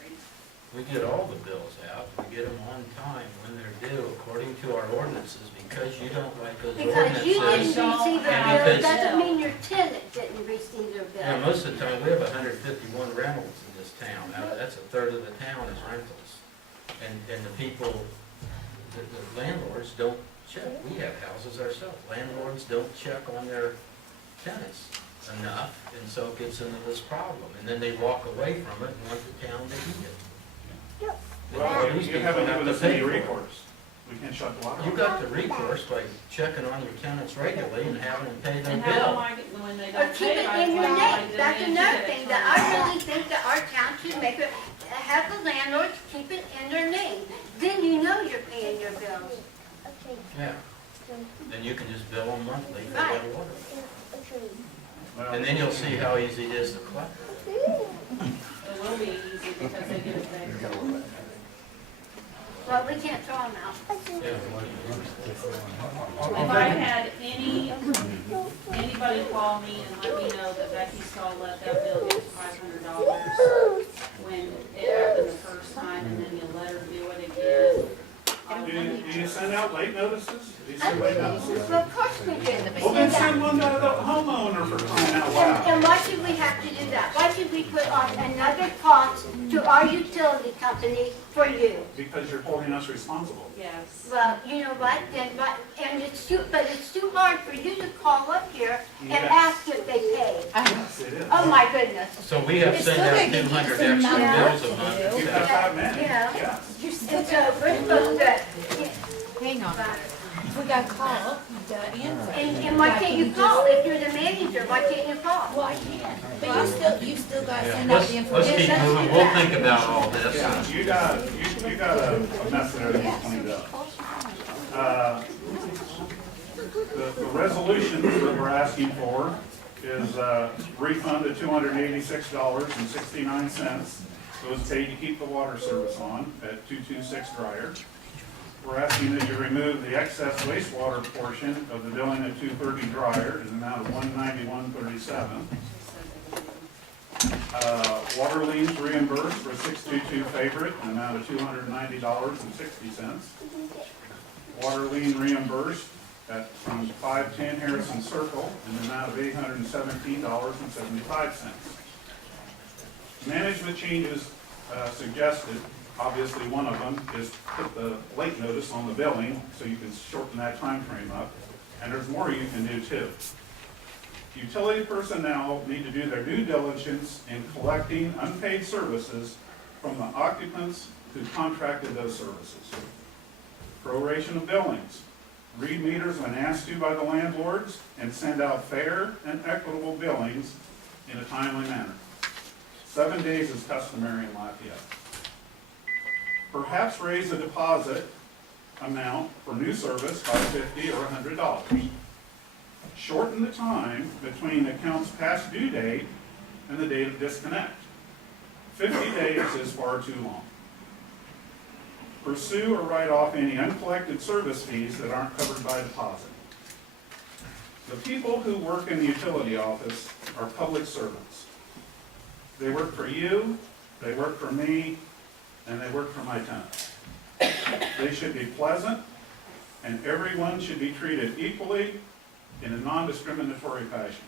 We get all the bills out, we get them on time when they're due, according to our ordinances, because you don't like those Because you didn't ordinances. receive a And bill, because- doesn't mean your tenant didn't receive their Yeah, bill. most of the time, we have 151 rentals in this town, now, that's a third of the town is rentals. And the people, the landlords don't check, we have houses ourselves, landlords don't check on their tenants enough, and so it gets into this problem, and then they walk away from it and want the town to eat it. Well, These you people haven't have given to us any pay for it. recourse. We can't shut the water You off. got the recourse by checking on your tenants regularly and having them pay their And how bill. am I, when they Or don't keep pay, it I in your file my name, that's demand to another get it thing, turned that I around. really think that our town should make it, have the landlords keep it in their name. Then you know you're paying your bills. Yeah. Then you can just bill them monthly for Right. their water. Well, And then you'll see how easy it is to collect. It will be easy because they get it fixed. Well, we can't throw them out. Yeah. If I had anybody call me and let me know that Becky Stahl let that bill get to $500 when it happened the first time and then you let her do it again. I Do would- you send out late notices? Do you send late notices? Well, of course we do. Well, then send one to the homeowner for crying out loud. And why should we have to do that? Why should we put on another cost to our utility company for you? Because you're holding us responsible. Yes. Well, you know what, then, and it's too, but it's too hard for you to call up here and Yes. ask if they paid. Yes, it is. Oh, my goodness. So we have It's sent still out gonna give you 200 some extra amount bills a to month. do. You've got that many, Yeah. yes. You're still, And so we're supposed to, hang on. If we got called, you got answer. and why can't you call? If you're the manager, why can't you call? Well, I can, but you still got to Yeah. send out Let's the keep information. moving, we'll think about all this. Yeah, you got a mess there to be cleaned up. The resolution that we're asking for is refund of $286.69. It was paid to keep the water service on at 226 Dryer. We're asking that you remove the excess wastewater portion of the billing at 230 Dryer in the amount of $191.37. Water liens reimbursed for 622 Favorite in the amount of $290.60. Water lien reimbursed from 510 Harrison Circle in the amount of $817.75. Management changes suggested, obviously one of them is put the late notice on the billing so you can shorten that time frame up. And there's more you can do too. Utility personnel need to do their due diligence in collecting unpaid services from the occupants who contracted those services. Proration of billings. Read meters when asked to by the landlords and send out fair and equitable billings in a timely manner. 7 days is customary in Lafayette. Perhaps raise the deposit amount for new service by $50 or $100. Shorten the time between the account's past due date and the date of disconnect. 50 days is far too long. Pursue or write off any uncollected service fees that aren't covered by deposit. The people who work in the utility office are public servants. They work for you, they work for me, and they work for my tenants. They should be pleasant, and everyone should be treated equally in a non-discriminatory fashion.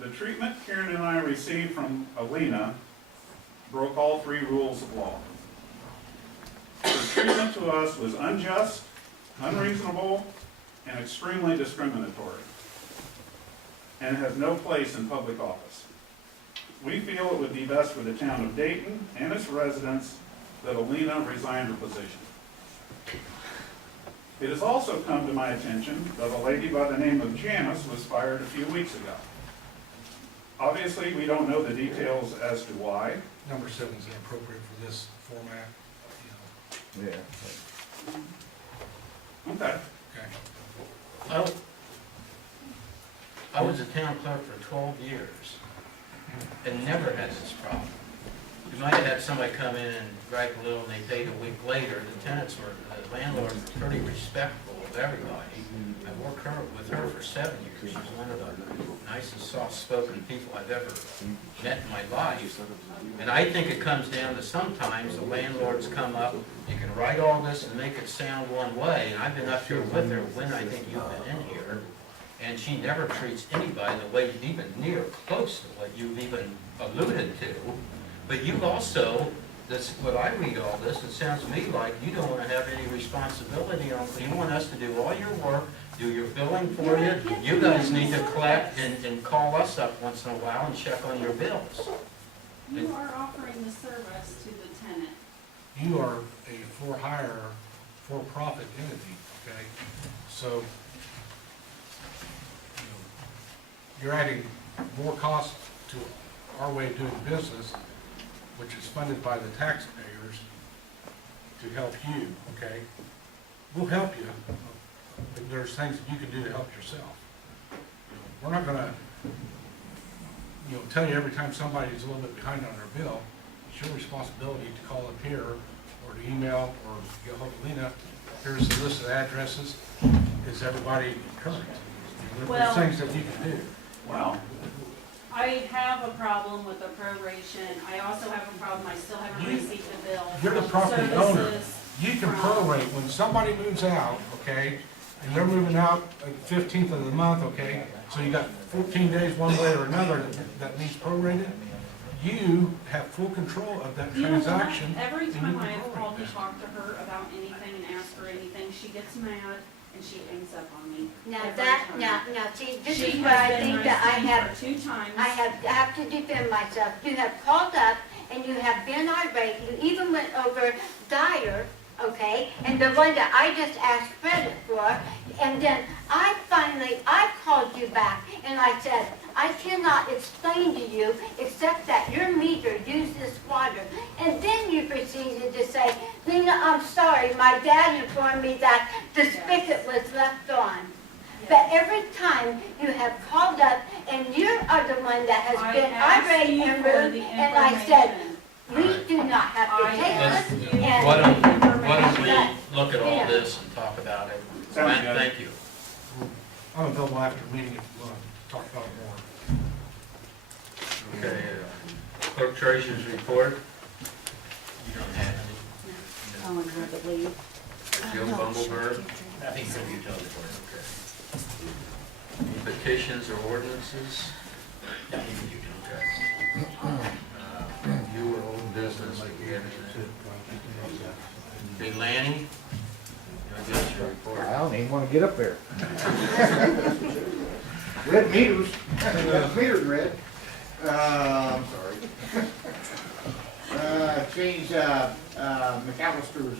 The treatment Karen and I received from Alina broke all 3 rules of law. Her treatment to us was unjust, unreasonable, and extremely discriminatory, and has no place in public office. We feel it would be best for the town of Dayton and its residents that Alina resign her position. It has also come to my attention that a lady by the name of Janice was fired a few weeks ago. Obviously, we don't know the details as to why. Number 7 is inappropriate for this format, you know. Okay. Okay. I was a town clerk for 12 years and never had this problem. You might have had somebody come in and gripe a little and they paid a week later. The landlords were pretty respectful of everybody. I worked with her for 7 years. She's one of the nicest, soft-spoken people I've ever met in my life. And I think it comes down to sometimes the landlords come up, you can write all this and make it sound one way, and I've been up here with her when I think you've been in here, and she never treats anybody the way even near close to what you've even alluded to. But you also, that's what I read all this, it sounds to me like you don't want to have any responsibility on, you want us to do all your work, do your billing for you. You guys need to collect and call us up once in a while and check on your bills. You are offering the service to the tenant. You are a for-hire, for-profit entity, okay? So, you're adding more cost to our way of doing business, which is funded by the taxpayers to help you, okay? We'll help you, but there's things that you can do to help yourself. We're not gonna, tell you every time somebody's a little bit behind on their bill. It's your responsibility to call up here, or to email, or get hold of Lena. Here's the list of addresses. Is everybody current? Well- There's things that you can do. Wow. I have a problem with the proration. I also have a problem, I still haven't You- received the bill. You're the for property owner. services You can from- prorate, when somebody moves out, okay, and they're moving out at 15th of the month, okay, so you got 14 days one way or another that needs prorated, you have full control of that You know what? transaction. Every and you time can I have prorate called to that. talk to her about anything and ask her anything, she gets mad and she hangs up on me. Now every that, time. now, see, this She is where I has been think that nice I to me have, for 2 times. I have to defend myself. You have called up and you have been irate. You even went over Dyer, okay, and the one that I just asked credit for. And then I called you back and I said, I cannot explain to you except that your meter uses water. And then you proceeded to say, Lena, I'm sorry, my dad informed me that the spigot was left on. But every time you have called up and you are the one that has I been asked irate you and for rude, the and I said, information. we do not have to I take asked this. you and- Why don't, for why don't we information. look at all Yeah. this and talk about it? Sounds good. Thank you. I'm available after the meeting if you want to talk about it more. Okay, clerk treasurer's report. You don't have any? Oh, and have to leave. Joe Bumbleberg? Nothing from utility board. Okay. Any petitions or ordinances? Nothing from utility board. You or old business? Hey, Lanny? You want to give us your report? I don't even want to get up there. Red meters, meters red. I'm sorry. Changed McAllister's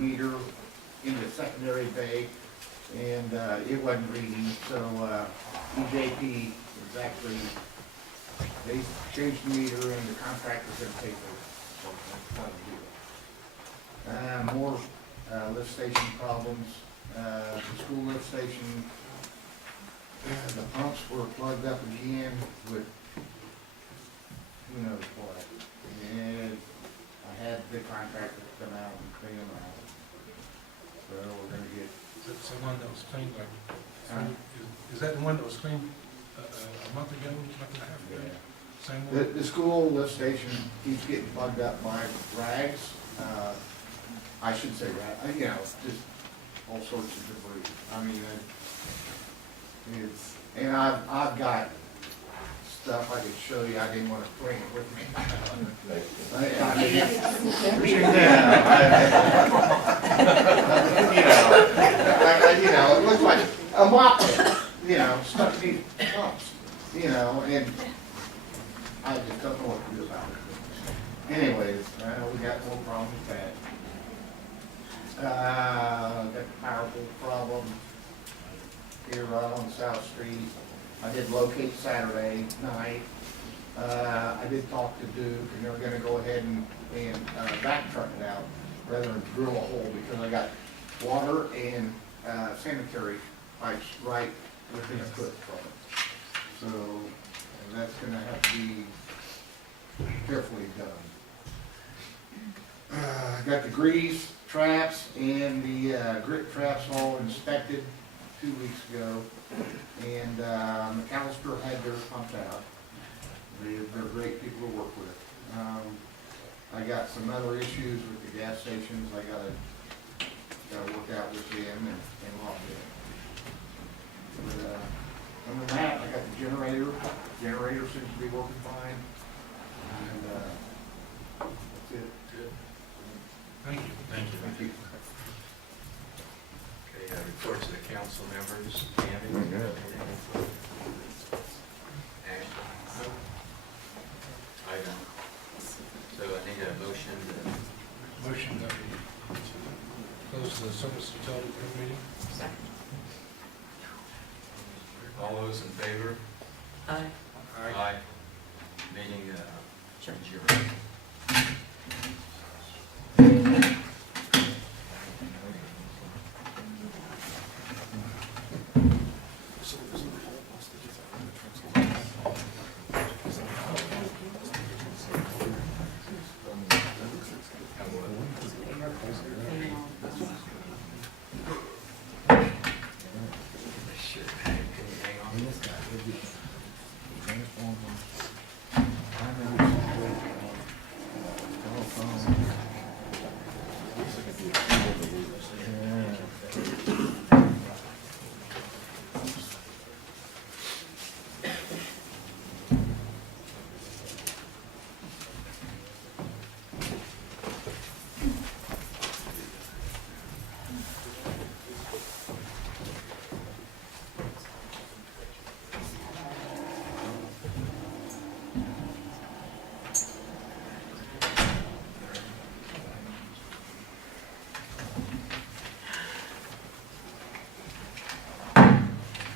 meter in the secondary bay, and it wasn't reading, so EJP is actually, they changed the meter and the contractor's gonna pay for it. So that's how to do it. More lift station problems. The school lift station, the pumps were plugged up again with who knows what. And I had the contractor come out and clean them out. So we're gonna get, That's the one that was cleaned is that the one that was cleaned a month ago, month and a half ago? Same one? the school lift station keeps getting plugged up by rags. I should say just all sorts of debris. I mean, it's, and I've got stuff I could show you. I didn't want to bring it with me. It looks like a mop, stuck in these pumps, and I just don't know what to do about it. Anyways, we got more problems with that. Got the power pole problem here right on South Street. I did locate Saturday night. I did talk to Duke, and they're gonna go ahead and back truck it out rather than drill a hole, because I got water and sanitary pipes right within a foot from it. So, and that's gonna have to be carefully done. Got the grease traps and the grit traps all inspected 2 weeks ago, and McAllister had theirs pumped out. They're great people to work with. I got some other issues with the gas stations I gotta work out with them and lock in. But other than that, I got the generator. Generator seems to be working fine, and that's it. Thank you. Thank you. Thank you. Okay, reports to the council members. Tammy? Ashley? I don't. So I need a motion to, Motion that we close the service utility board meeting. all those in favor? Aye. Aye. Meeting adjourned.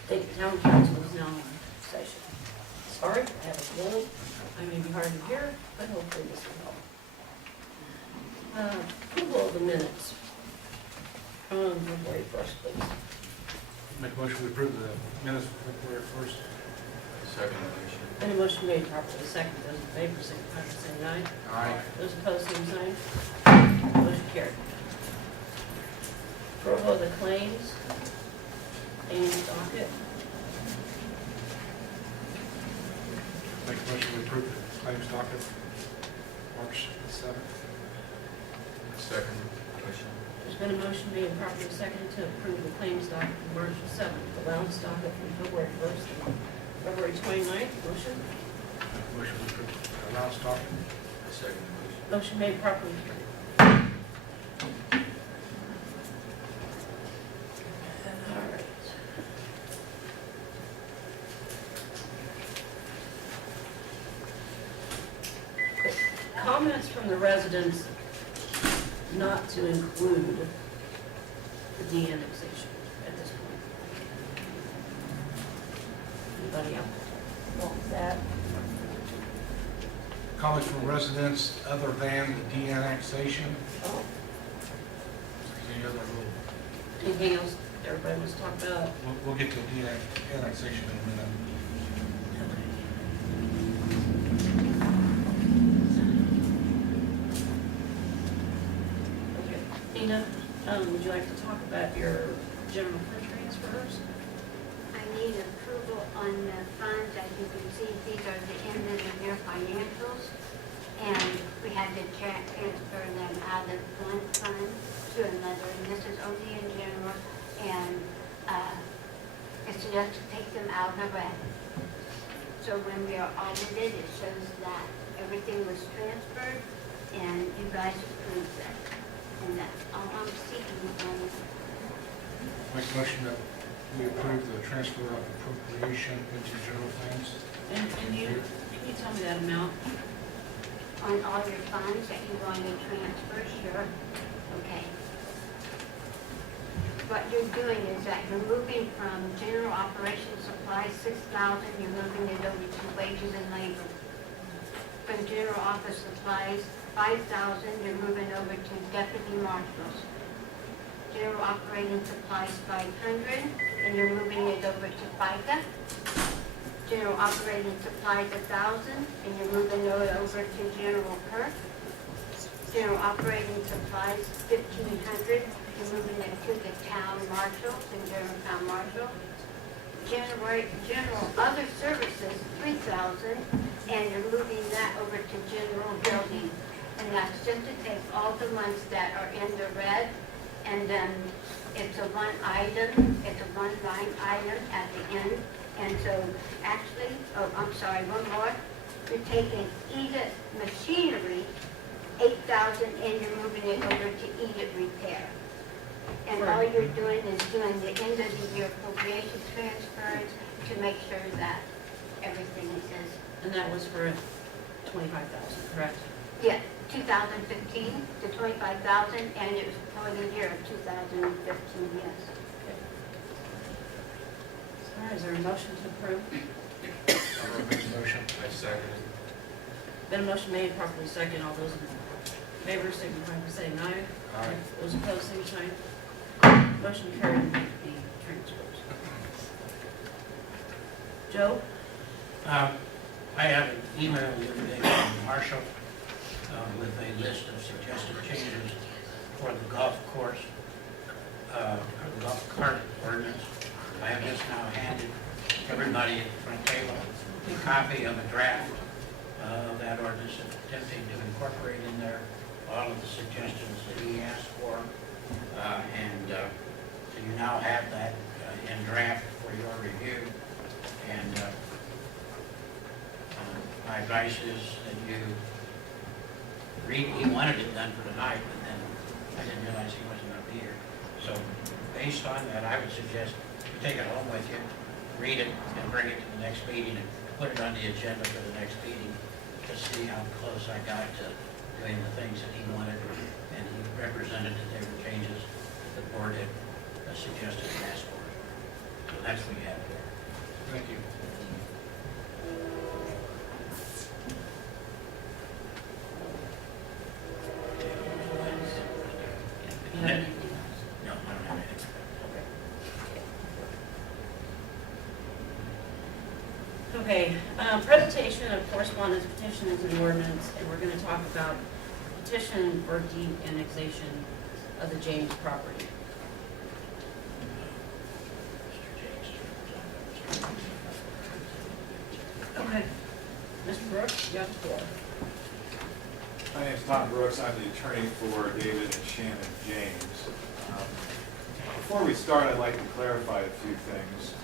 Dayton Town Council is now in session. Sorry, I have a cold. I may be hard to hear, but hopefully this will help. Approval of the minutes. February 1st, please. Make a motion to approve the minutes for February 1st. Second motion. Any motion made, properly second. Those in favor, signify by saying aye. Aye. Those opposed, same sign. Motion carried. Approval of the claims and docket. Make a motion to approve the claims docket, March 7th. Second motion. There's been a motion made, properly seconded to approve the claims docket from March 7th, allowance docket from February 1st and February 29th. Motion? Motion to approve the allowance docket. Second motion. Motion made, properly. All right. Comments from the residents not to include the de-annexation at this point. Anybody else want that? Comments from residents other than the de-annexation. Oh, Any other little, anything else everybody wants to talk about? we'll get to de-annexation in a minute. Okay. Tina, would you like to talk about your general fund transfers? I need approval on the funds. As you can see, these are the end of the year financials. And we had to transfer them out of one fund to another. And this is only in general. And it's just to take them out of it. So when we are audited, it shows that everything was transferred and you guys approved it. And that's all I'm seeking from you. Make a motion that we approve the transfer of appropriation into general funds. And can you tell me that amount? On all your funds that you're going to transfer, sure. Okay. What you're doing is that you're moving from general operations supplies, 6,000, you're moving it over to wages and labor. From general office supplies, 5,000, you're moving over to deputy marshals. General operating supplies, 500, and you're moving it over to FICA. General operating supplies, 1,000, and you're moving those over to general perk. General operating supplies, 1,500, you're moving it to the town marshal, and general town marshal. General other services, 3,000, and you're moving that over to general building. And that's just to take all the ones that are in the red, and then it's a one item, it's a one line item at the end. And so actually, oh, I'm sorry, one more. You're taking Edith machinery, 8,000, and you're moving it over to Edith repair. And all you're doing is doing the end of the year appropriation transfers to make sure that everything is, And that was for 25,000, correct? yeah, 2015 to 25,000, and it was for the year of 2015, yes. All right, is there a motion to approve? I'll make a motion. I second it. Been a motion made, properly second. All those in favor signify by saying aye. Aye. Those opposed, same sign. Motion carried with the transfers. Joe? I have an email the other day from Marshall with a list of suggested changes for the golf course, or the golf cart ordinance. I have just now handed everybody at the front table a copy of a draft of that ordinance, attempting to incorporate in there all of the suggestions that he asked for. So you now have that in draft for your review. And my advice is that you read, he wanted it done for tonight, but then I didn't realize he wasn't going to be here. So based on that, I would suggest you take it home with you, read it, and bring it to the next meeting, and put it on the agenda for the next meeting to see how close I got to doing the things that he wanted. And he represented that there were changes that the board had suggested and asked for. So that's what you have there. Thank you. You have anything else? No, I don't have anything. Okay, presentation of correspondence, petitions, and ordinance, and we're going to talk about petition for de-annexation of the James property. Okay. Mr. Brooks, you have the floor. My name's Tom Brooks. I'm the attorney for David and Shannon James. Before we start, I'd like to clarify a few things.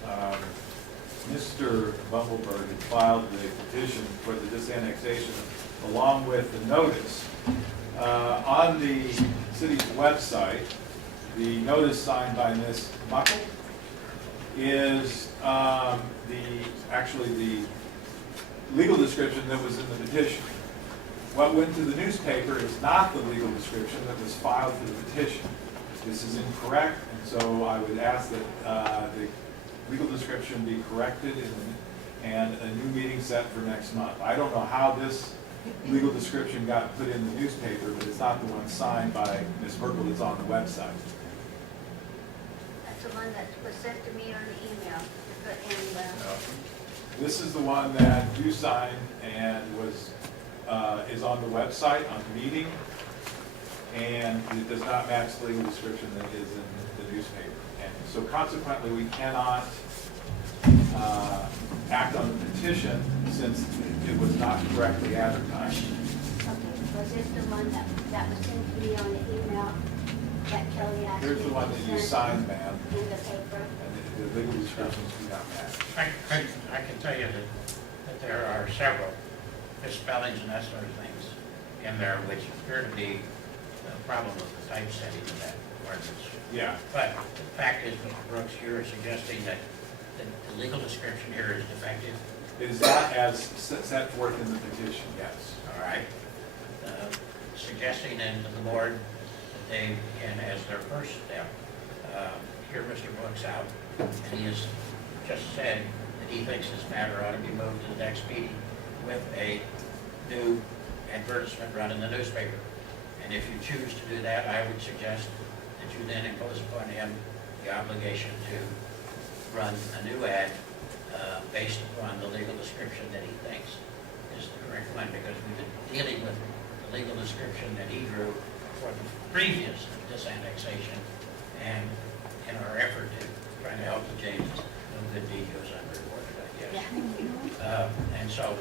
Mr. Bumbleberg had filed the petition for the disannexation along with the notice. On the city's website, the notice signed by Ms. Muckle is actually the legal description that was in the petition. What went to the newspaper is not the legal description that was filed for the petition. This is incorrect, and so I would ask that the legal description be corrected and a new meeting set for next month. I don't know how this legal description got put in the newspaper, but it's not the one signed by Ms. Merkel that's on the website. That's the one that was sent to me on the email to put in the... This is the one that you signed and is on the website, on the meeting, and it does not match the legal description that is in the newspaper. And so consequently, we cannot act on the petition since it was not correctly advertised. Okay, was this the one that was sent to me on the email that Kelly asked me Here's the one that you to signed, ma'am, send in the paper? and the legal descriptions do not match. I can tell you that there are several misspellings and that sort of things in there which appear to be a problem with the typesetting of that ordinance. Yeah. But the fact is, Mr. Brooks, you're suggesting that the legal description here is defective, It is not as set forth in the petition, yes. all right? Suggesting then to the board that they can, as their first step, hear Mr. Brooks out. And he has just said that he thinks this matter ought to be moved to the next meeting with a new advertisement run in the newspaper. And if you choose to do that, I would suggest that you then impose upon him the obligation to run a new ad based upon the legal description that he thinks is the correct one, because we've been dealing with the legal description that he drew for the previous disannexation, and in our effort to try to help the James, no good deed goes unrewarded, I guess. And so,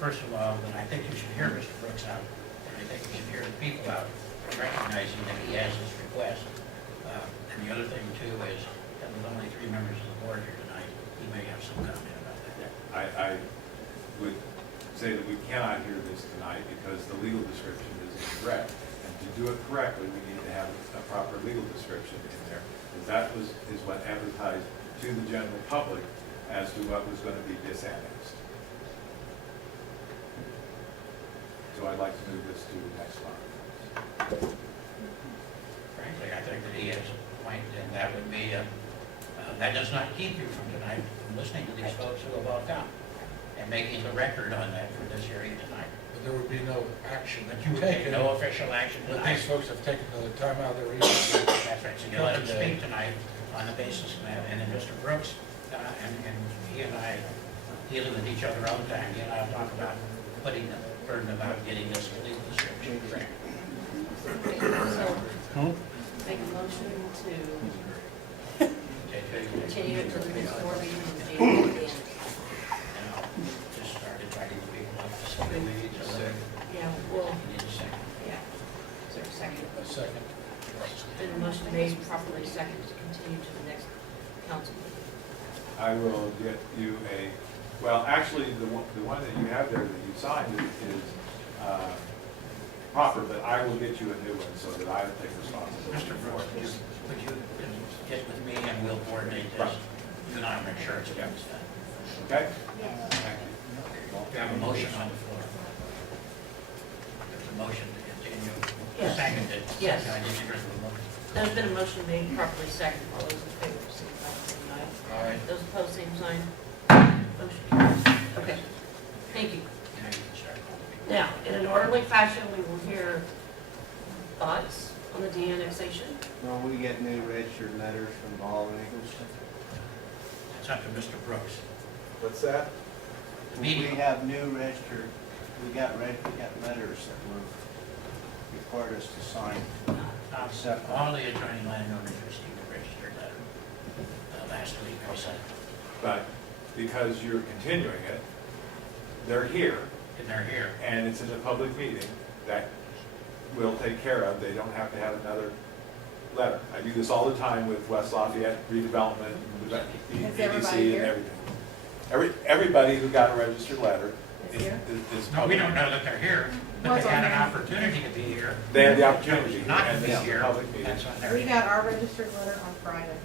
first of all, then I think you should hear Mr. Brooks out, and I think you should hear the people out, recognizing that he has this request. And the other thing too is, that with only 3 members of the board here tonight, he may have some comment about that. I would say that we cannot hear this tonight because the legal description is incorrect. And to do it correctly, we need to have a proper legal description in there. Because that is what advertised to the general public as to what was going to be disannexed. So I'd like to move this to the next slide. Frankly, I think that he has a point, and that would be, that does not keep you from tonight from listening to these folks who have all come and making the record on that for this hearing tonight. But there would be no action that you You take take. no official action But tonight. these folks have taken the time out of their evening. That's right, so you let him speak tonight on the basis of that, and then Mr. Brooks, and he and I, dealing with each other all the time, he and I talk about putting the burden about getting this legal description correct. So, make a motion to continue it to the next board meeting on January 10th. And I'll just start inviting the people up to speak. So that Yeah, well, you need a second. yeah. Is there a second? A second. Been a motion made properly second to continue to the next council meeting. I will get you well, actually, the one that you have there that you signed is proper, but I will get you a new one so that I don't take responsibility. Mr. Ford, would you get with me and we'll coordinate this? Right. You and I will make sure it's done. Okay? Thank you. We have a motion on the floor. There's a motion to continue. Yes. Seconded. Yes. I didn't hear the motion. There's been a motion made properly second. All those in favor, signify by saying aye. Aye. Those opposed, same sign. Motion carries. Okay, thank you. Now you can start calling people. Now, in an orderly fashion, we will hear thoughts on the de-annexation. Well, we get new registered letters from Ball and Eagles. It's up to Mr. Brooks. What's that? We Meeting. have new registered, we got letters that were required us to sign. Accept. All the adjoining landowners received a registered letter last week, I said, But because you're continuing it, they're here, and they're here. and it's in a public meeting that we'll take care of. They don't have to have another letter. I do this all the time with West Lafayette redevelopment, with EDC and everything. Everybody who got a registered letter is. No, we don't know that they're here, but they had an opportunity to be here. They had the opportunity, Not to and be this is a here. public meeting. That's on their. We got our registered letter on Friday.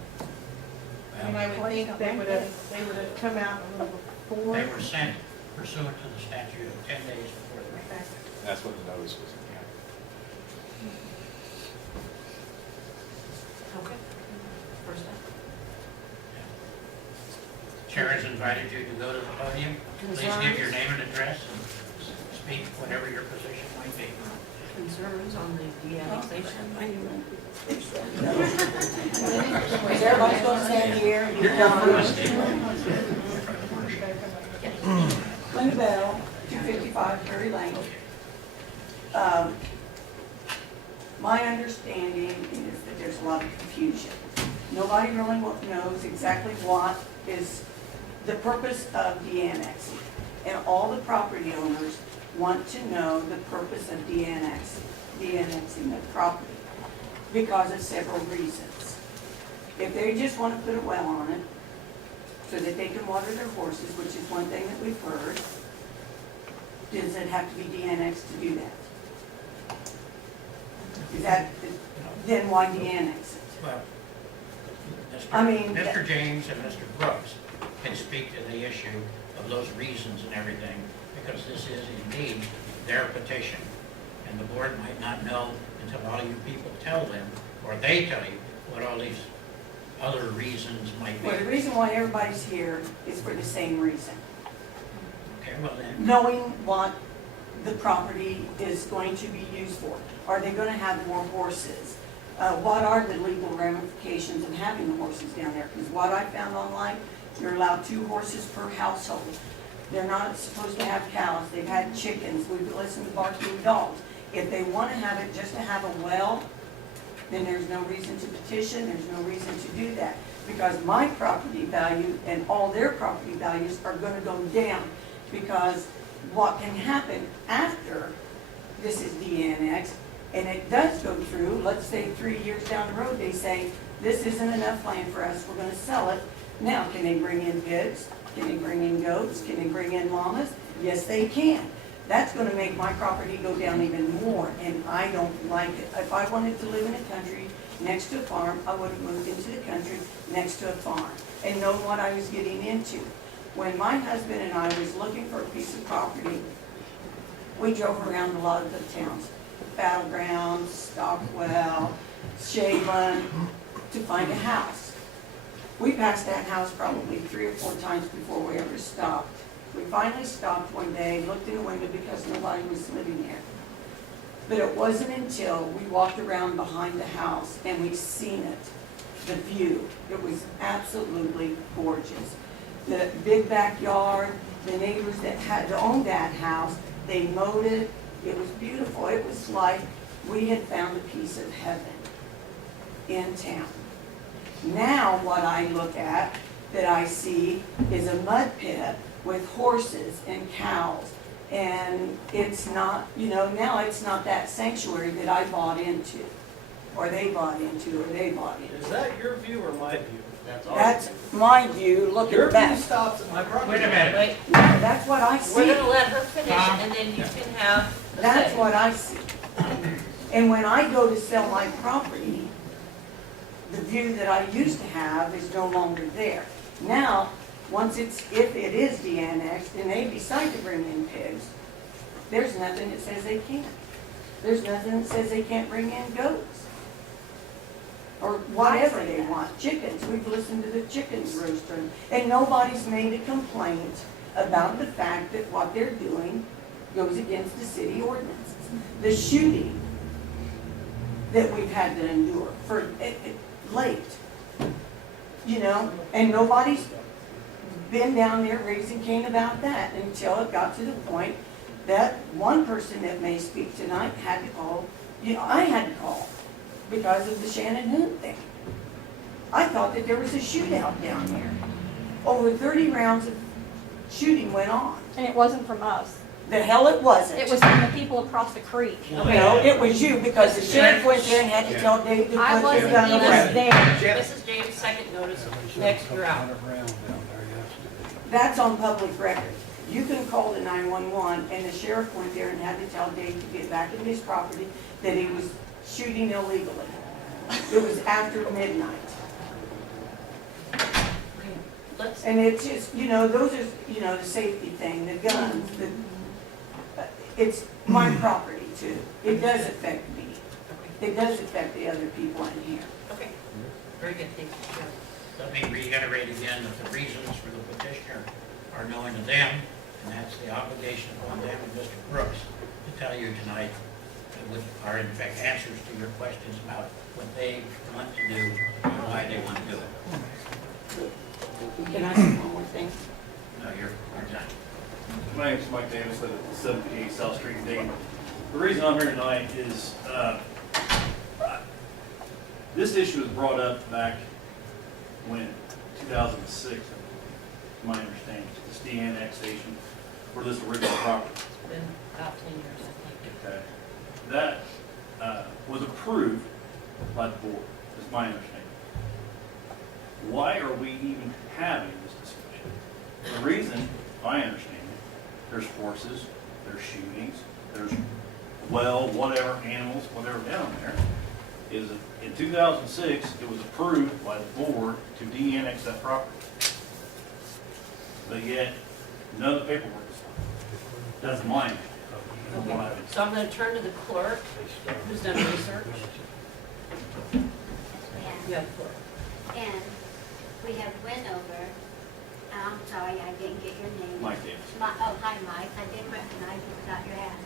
And I would think they would have come out a little before. They were sent pursuant to the statute of 10 days before the meeting. That's when the notice was in. Okay. First up. Chair has invited you to go to the podium. Please give your name and address and speak whatever your position might be. Concerns on the de-annexation. Is everybody supposed to stand here? Linda Bell, 255 Prairie Lane. My understanding is that there's a lot of confusion. Nobody really knows exactly what is the purpose of de-annexing. And all the property owners want to know the purpose of de-annexing the property because of several reasons. If they just want to put a well on it so that they can water their horses, which is one thing that we've heard, does it have to be de-annexed to do that? Is that, then why de-annex it? Well, I mean- Mr. James and Mr. Brooks can speak to the issue of those reasons and everything, because this is indeed their petition. And the board might not know until all you people tell them, or they tell you, what all these other reasons might be. Well, the reason why everybody's here is for the same reason. Okay, well then, Knowing what the property is going to be used for. Are they gonna have more horses? What are the legal ramifications of having the horses down there? Because what I found online You're allowed 2 horses per household. They're not supposed to have cows. They've had chickens. We've listened to barking dogs. If they want to have it just to have a well, then there's no reason to petition. There's no reason to do that. Because my property value and all their property values are going to go down. Because what can happen after this is de-annexed, and it does go through, let's say 3 years down the road, they say, this isn't enough land for us, we're gonna sell it. Now, can they bring in pigs? Can they bring in goats? Can they bring in llamas? Yes, they can. That's gonna make my property go down even more, and I don't like it. If I wanted to live in a country next to a farm, I would have moved into the country next to a farm and know what I was getting into. When my husband and I was looking for a piece of property, we drove around a lot of the towns, Battleground, Stockwell, Shaven, to find a house. We passed that house probably 3 or 4 times before we ever stopped. We finally stopped one day, looked in the window because nobody was living there. But it wasn't until we walked around behind the house and we seen it, the view. It was absolutely gorgeous. The big backyard, the neighbors that had owned that house, they mowed it. It was beautiful. It was like we had found a piece of heaven in town. Now what I look at, that I see, is a mud pit with horses and cows. And it's not, now it's not that sanctuary that I bought into, or they bought into, or they bought into. Is that your view or my view? That's my view, looking Your view back. stops at my property. Wait a minute. Wait, That's what I see. we're gonna let her finish, Tom? and then you can have the That's say. what I see. And when I go to sell my property, the view that I used to have is no longer there. Now, if it is de-annexed and they decide to bring in pigs, there's nothing that says they can't. There's nothing that says they can't bring in goats. Or whatever they want, chickens. We've listened to the chickens roostering. And nobody's made a complaint about the fact that what they're doing goes against the city ordinances. The shooting that we've had to endure for late, and nobody's been down there raising Cain about that until it got to the point that one person that may speak tonight had to call, I had to call because of the Shannon Hoon thing. I thought that there was a shootout down there. Over 30 rounds of shooting went on. And it wasn't from us. The hell it wasn't. It was from the people across the creek. No, it was you, because the sheriff went there and had to tell Dave to I put wasn't his gun even away. there. This is James' second notice. Next, you're out. That's on public record. You can call the 911, and the sheriff went there and had to tell Dave to get back in his property, that he was shooting illegally. It was after midnight. Let's, And it's just, those are, the safety thing, the guns, it's my property too. It does affect me. It does affect the other people in here. okay, very good, thank you. Let me reiterate again that the reasons for the petitioner are known to them, and that's the obligation upon them and Mr. Brooks to tell you tonight what are in fact answers to your questions about what they want to do and why they want to do it. Can I say one more thing? No, you're done. My name is Mike Davis, live at 78 South Street in Dayton. The reason I'm here tonight is this issue was brought up back when, 2006, my understanding, this de-annexation for this original property. It's been about 10 years, I think. Okay. That was approved by the board, is my understanding. Why are we even having this discussion? The reason, I understand it, there's horses, there's shootings, there's whatever animals, whatever down there, is that in 2006, it was approved by the board to de-annex that property. But yet, none of the paperwork is signed. That's my understanding. Okay, so I'm gonna turn to the clerk, who's done research. You have the floor. And we have went over, I'm sorry, I didn't get your name. Mike Davis. Oh, hi, Mike, I didn't recognize you without your hat.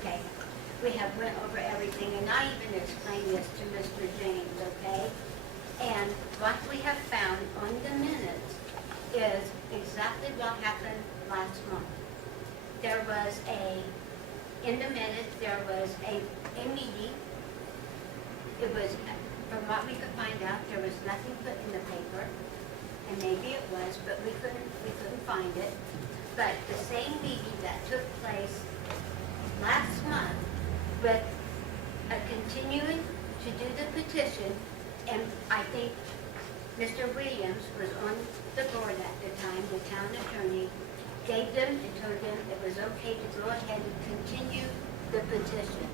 Okay, we have went over everything, and I even explained this to Mr. James, okay? And what we have found on the minutes is exactly what happened last month. There was in the minutes, there was a meeting. It was, from what we could find out, there was nothing put in the paper, and maybe it was, but we couldn't find it. But the same meeting that took place last month with a continuing to do the petition, and I think Mr. Williams was on the board at the time, the town attorney, gave them and told them it was okay to go ahead and continue the petition.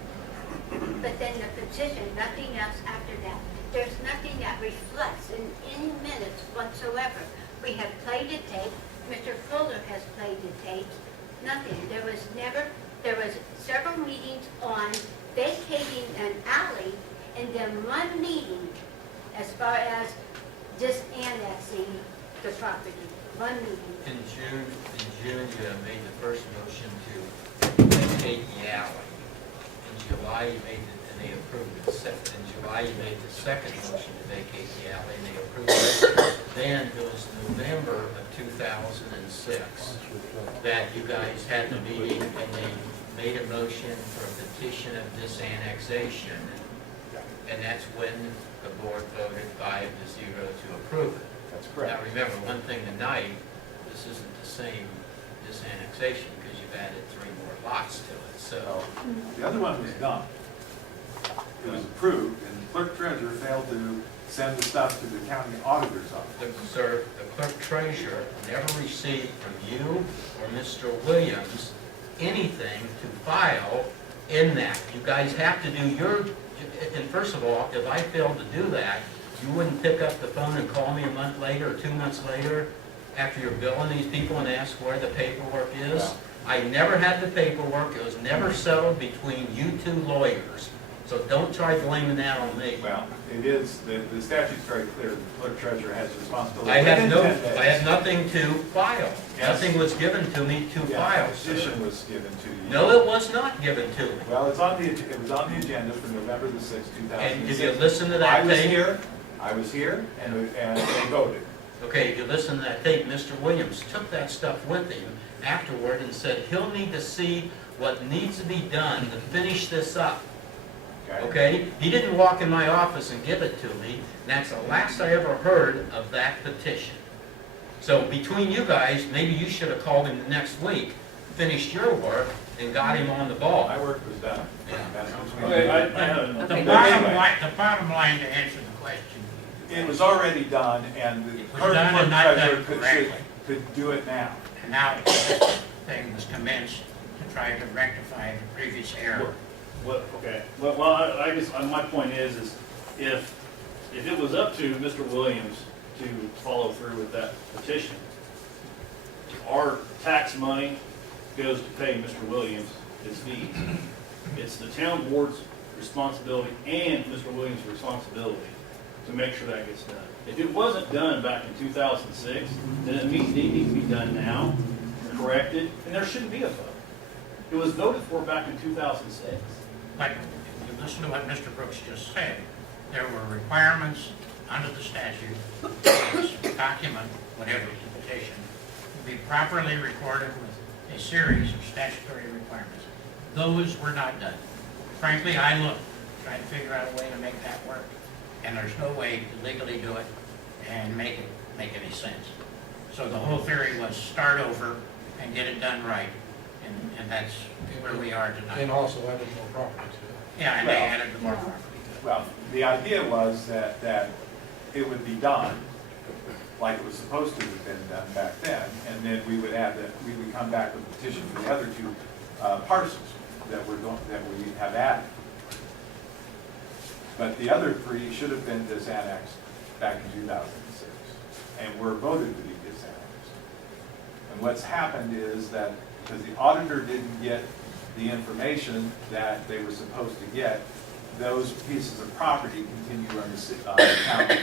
But then the petition, nothing else after that. There's nothing that reflects in any minutes whatsoever. We have played the tape. Mr. Fuller has played the tapes. Nothing. There was several meetings on vacating an alley, and then one meeting as far as just annexing the property. One meeting. In June, you made the first motion to vacate the alley. In July, you made it, and they approved it. In July, you made the second motion to vacate the alley, and they approved it. Then it was November of 2006 that you guys had the meeting, and they made a motion for a petition of disannexation. And that's when the board voted 5-0 to approve it. That's Now, correct. remember, one thing tonight, this isn't the same disannexation because you've added 3 more lots to it, so. The other one was done. It was approved, and the clerk treasurer failed to send the stuff to the county auditor's office. Sir, the clerk treasurer never received from you or Mr. Williams anything to file in that. You guys have to do your, and first of all, if I failed to do that, you wouldn't pick up the phone and call me a month later or 2 months later after you're billing these people and ask where the paperwork is. Yeah. I never had the paperwork. It was never settled between you 2 lawyers. So don't try blaming that on me. Well, it is, the statute's very clear, the clerk treasurer has responsibility. I within 10 days. have nothing to file. Yes. Nothing was given to me to Yeah, file, the sir. petition was given to you. No, it was not given to me. Well, it was on the agenda for November the 6th, 2006. And did you listen to that tape? I was here, and they voted. Okay, if you listen to that tape, Mr. Williams took that stuff with him afterward and said he'll need to see what needs to be done to finish this up. Okay? He didn't walk in my office and give it to me, and that's the last I ever heard of that petition. So between you guys, maybe you should have called him the next week, finished your work, and got him on the ball. My work was done. Yeah. That's between Okay, you. The bottom line to answer the question, It was already done, and the It was clerk done and not done treasurer correctly. could do it now. and now this thing was commenced to try to rectify the previous error. Okay, well, I guess, my point is if it was up to Mr. Williams to follow through with that petition, our tax money goes to pay Mr. Williams his fees. It's the town board's responsibility and Mr. Williams' responsibility to make sure that gets done. If it wasn't done back in 2006, then it needs to be done now, corrected, and there shouldn't be a vote. It was voted for back in 2006. But if you listen to what Mr. Brooks just said, there were requirements under the statute, this document, whatever the petition, to be properly recorded with a series of statutory requirements. Those were not done. Frankly, I looked, tried to figure out a way to make that work, and there's no way to legally do it and make any sense. So the whole theory was start over and get it done right, and that's where we are tonight. And also added more property to it. Yeah, and they added the more property. Well, the idea was that it would be done like it was supposed to have been done back then, and then we would come back with a petition for the other 2 parcels that we have added. But the other 3 should have been disannexed back in 2006, and were voted to be disannexed. And what's happened is that because the auditor didn't get the information that they were supposed to get, those pieces of property continue on the town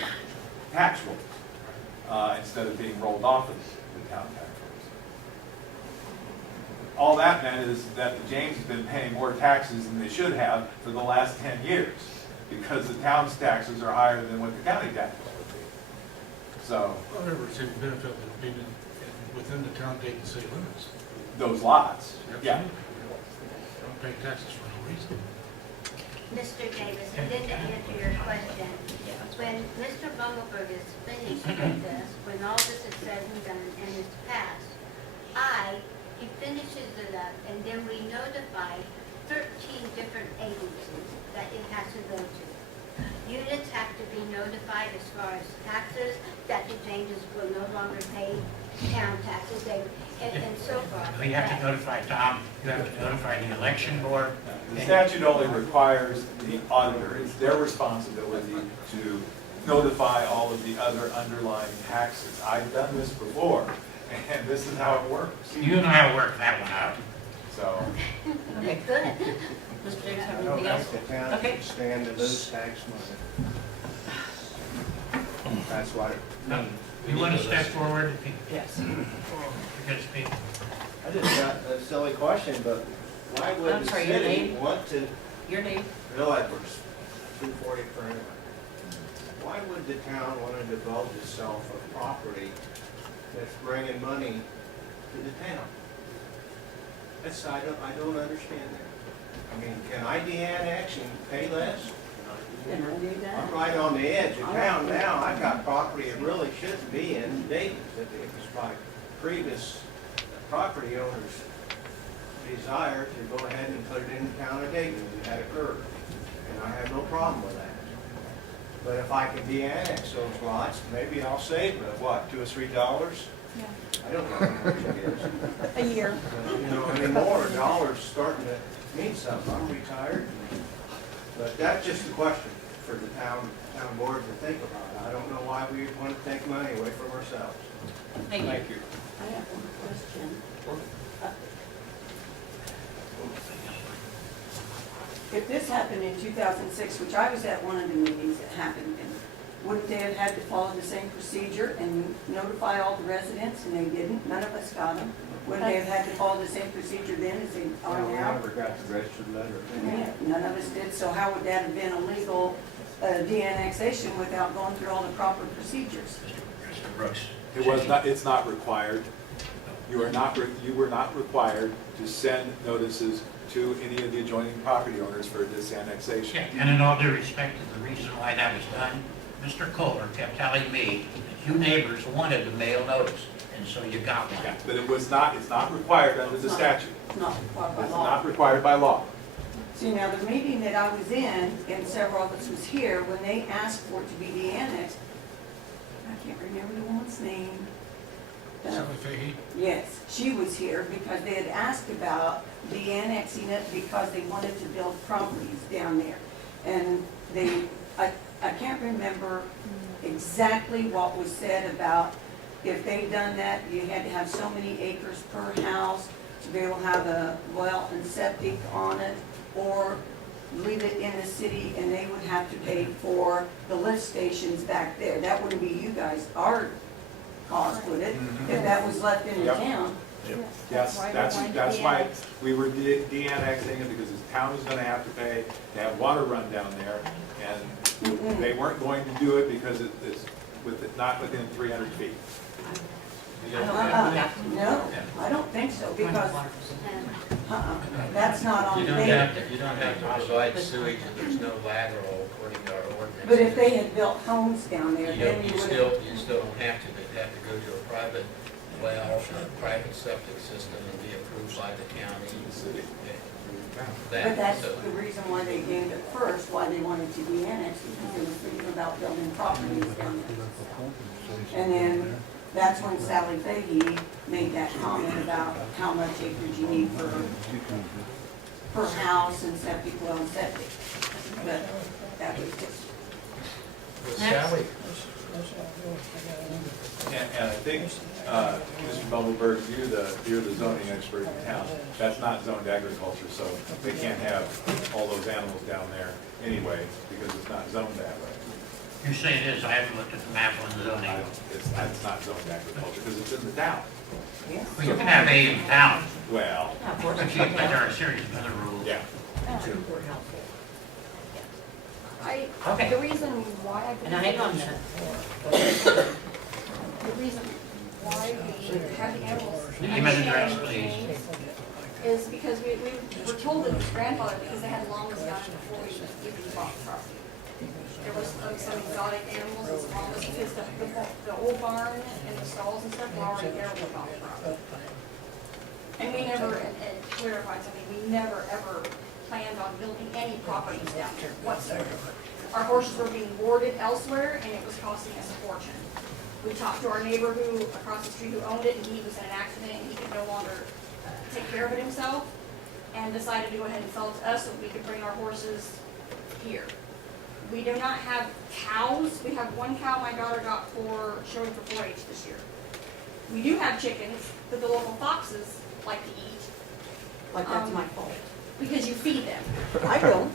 tax rolls instead of being rolled off of the town tax rolls. All that meant is that the James has been paying more taxes than they should have for the last 10 years because the town's taxes are higher than what the county taxes would be. So, I've never received the benefit of being within the town Dayton city limits. those lots, yeah. Don't pay taxes for no reason. Mr. Davis, and then to answer your question, when Mr. Bungelberg is finished with this, when all this is said and done and it's passed, he finishes it up, and then we notify 13 different agencies that it has to go to. Units have to be notified as far as taxes, that the Jameses will no longer pay town taxes, and so forth. We have to notify Tom, you have to notify the election board. The statute only requires the auditor, it's their responsibility to notify all of the other underlying taxes. I've done this before, and this is how it works. You know how to work that one out. So, Okay, good. Mr. Davis, have I don't anything else? think the town Okay. can stand to lose tax money. That's what it means. You want to step forward? Yes. Because people, I just got a silly question, but why would I'm the sorry, your city name? want to, Your name? Bill Edwards, 240 Current? Why would the town want to divulge itself of property that's bringing money to the town? That's, I don't understand that. I mean, can I de-annex and pay less? I'm right on the edge of town now. I've got property that really shouldn't be in Dayton. It was my previous property owner's desire to go ahead and put it in the town of Dayton. It had occurred, and I have no problem with that. But if I can de-annex those lots, maybe I'll save, what, $2 or $3? I don't know how much it is. A year. But, you know, anymore, a dollar's starting to mean something. I'm retired. But that's just a question for the town board to think about. I don't know why we want to take money away from ourselves. Thank you. thank you. I have one question. If this happened in 2006, which I was at one of the meetings that happened, and wouldn't they have had to follow the same procedure and notify all the residents, and they didn't? None of us got them. Wouldn't they have had to follow the same procedure then as they are We now? never got the registered letter. Yeah, none of us did, so how would that have been a legal de-annexation without going through all the proper procedures? Mr. Brooks. It was not, it's not required. You were not required to send notices to any of the adjoining property owners for disannexation. Yeah, and in all due respect to the reason why that was done, Mr. Kohler kept telling me that you neighbors wanted a mail notice, and so you got one. Yeah, but it was not, it's not required under the statute. It's not required by It's law. not required by law. See, now, the meeting that I was in, and several of us was here, when they asked for it to be de-annexed, I can't remember the woman's name. Sally Fahey? Yes, she was here because they had asked about de-annexing it because they wanted to build properties down there. And I can't remember exactly what was said about if they'd done that, you had to have so many acres per house to be able to have a well and septic on it, or leave it in the city and they would have to pay for the lift stations back there. That wouldn't be you guys, our cost, would it? If that was left in the Yep. town. Yes, that's why we were de-annexing it, because the town was gonna have to pay to have water run down there, and they weren't going to do it because it's not within 300 feet. No, I don't think so, because, that's not on You the don't paper. have to, you don't have to provide sewage if there's no lateral according to our ordinance. But if they had built homes down there, You then don't, you you would still, have. you still don't have to, they'd have to go to a private well, a private septic system and be approved by the county. But that's the reason why they gave it first, why they wanted to de-annex, because they were thinking about building properties down there. And then, that's when Sally Fahey made that comment about how much acreage you need per house and septic well and septic. But that was just. With Sally, And I think, Mr. Bumbleberg, you're the zoning expert in town. That's not zoned agriculture, so they can't have all those animals down there anyway, because it's not zoned that way. You say it is, I haven't looked at the map on the zoning. It's not zoned agriculture, because it's in the town. Well, you can have A in town, Well, but there are a series of other rules. yeah. I, Okay. the reason why I And now hang on a believe, minute. the reason why we have the animals. Name and address, please. Is because we were told that it was grandfathered because they had llamas down there before we even bought the property. There was some exotic animals as llamas because the old barn and the stalls and stuff were already there when we bought the property. And we never, and clarified something, we never ever planned on building any properties down there whatsoever. Our horses were being boarded elsewhere and it was costing us a fortune. We talked to our neighbor who, across the street, who owned it, and he was in an accident and he could no longer take care of it himself, and decided to go ahead and sell it to us so we could bring our horses here. We do not have cows. We have one cow my daughter got for showing for 4-H this year. We do have chickens that the local foxes like to eat. Like that's my fault. Because you feed them. I don't.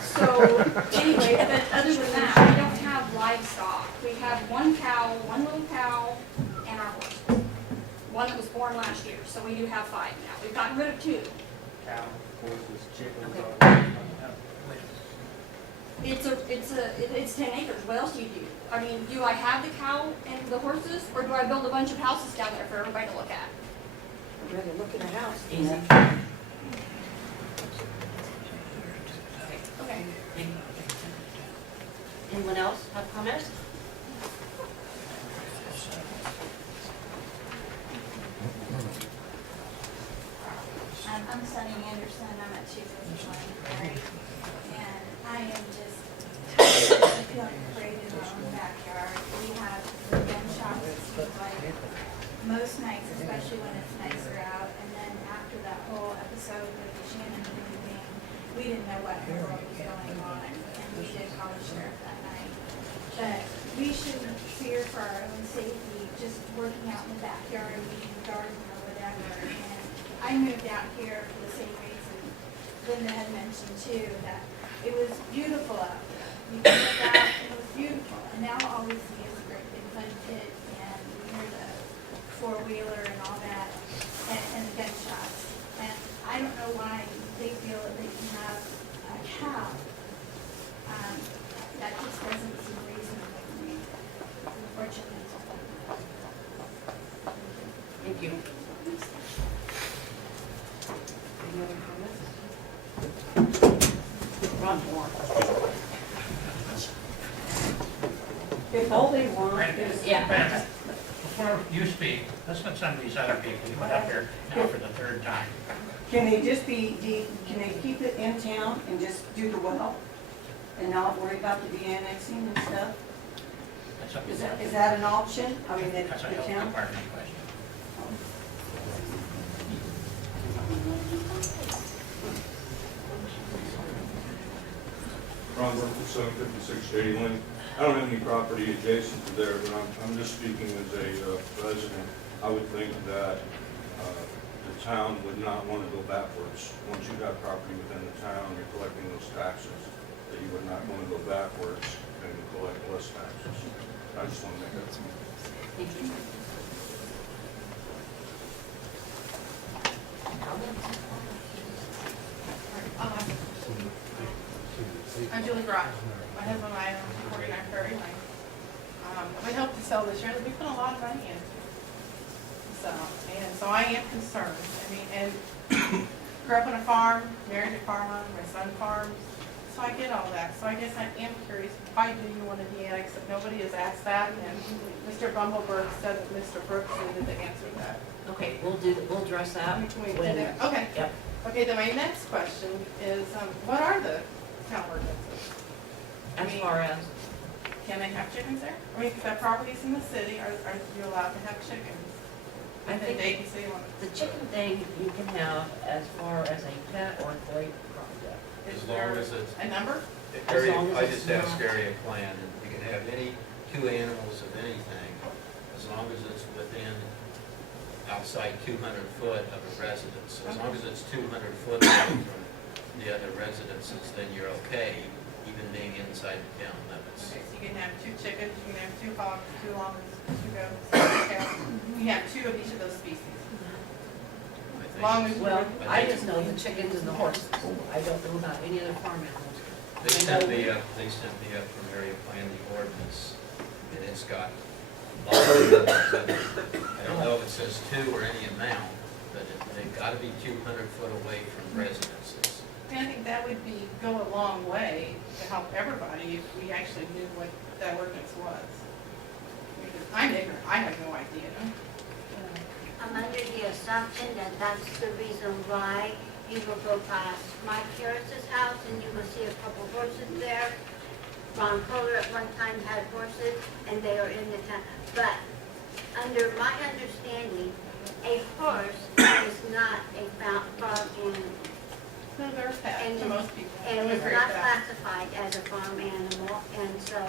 So, anyway, but other than that, we don't have livestock. We have one cow, one little cow, and our horse. One that was born last year, so we do have 5 now. We've gotten rid of 2. Cow, horses, chickens, It's 10 acres. What else do you do? I mean, do I have the cow and the horses, or do I build a bunch of houses down there for everybody to look at? I'd rather look at a house. Easy. Okay. Anyone else have comments? I'm Sunny Anderson, I'm at 251 Prairie, and I am just feeling afraid in my own backyard. We have gun shops, it seems like, most nights, especially when it's nicer out, and then after that whole episode with the Shannon thing, we didn't know what in the world was going on, and we did call the sheriff that night. But we shouldn't fear for our own safety, just working out in the backyard, weeding the garden or whatever, and I moved out here for the same reason Linda had mentioned too, that it was beautiful out there. You could look out, it was beautiful, and now all we see is a great big mud pit, and we hear the 4-wheeler and all that, and the gunshots. And I don't know why they feel that they can have a cow. That just doesn't seem reasonable to me, unfortunately. Thank you. Any other comments? Ron Moore. If all they want is. Yeah. Before you speak, let's let some of these other people who went up here now for the 3rd time. Can they just can they keep it in town and just do the well? And not worry about the de-annexing and stuff? That's up to Is that an option? I mean, the That's a town? health department question. Ron Burke, 756 Shady Lane. I don't have any property adjacent to there, but I'm just speaking as a resident. I would think that the town would not want to go backwards. Once you've got property within the town, you're collecting those taxes, that you would not want to go backwards and collect less taxes. I just want to make that. Thank you. I'm Julie Brock. My husband and I own 49 Prairie Lane. We hope to sell this year. We put a lot of money in it. So I am concerned. I mean, and grew up on a farm, married a farmer, my son farms. So I get all that. So I guess I am curious, why do you want to de-annex if nobody has asked that? And Mr. Bumbleberg said that Mr. Brooks needed to answer that. Okay, we'll address that. Can we do when- that? Okay. Yep. Okay, then my next question is, what are the town ordinances? As far as, Can they have chickens there? I mean, if that property's in the city, are you allowed to have chickens? I Within think Dayton city limits? the chicken thing you can have as far as a pet or great project. Is As long there as it's, a number? As long as I it's just asked not- area plan, and you can have any 2 animals of anything, as long as it's within, outside 200 foot of a residence. As long as it's 200 foot away from the other residences, then you're okay, even being inside the town limits. Okay, so you can have 2 chickens, you can have 2 hogs, 2 llamas, 2 goats, 2 cows. You can have 2 of each of those species. I think Long it's- as Well, I I think just know the chickens and the horses. I don't know about any other farm animals. They sent me up from area plan the ordinance, and it's got lots of numbers in it. I don't know if it says two or any amount, but they've gotta be 200 foot away from residences. I think that would go a long way to help everybody if we actually knew what that ordinance was. Because I'm ignorant, I have no idea. I'm under the assumption that that's the reason why you will go past Mike Harris's house and you will see a couple horses there. Ron Kohler at one time had horses and they are in the town. But under my understanding, a horse is not a farm animal. No, they're pets And to most people. And They're it's very not pet. classified as a farm animal, and so,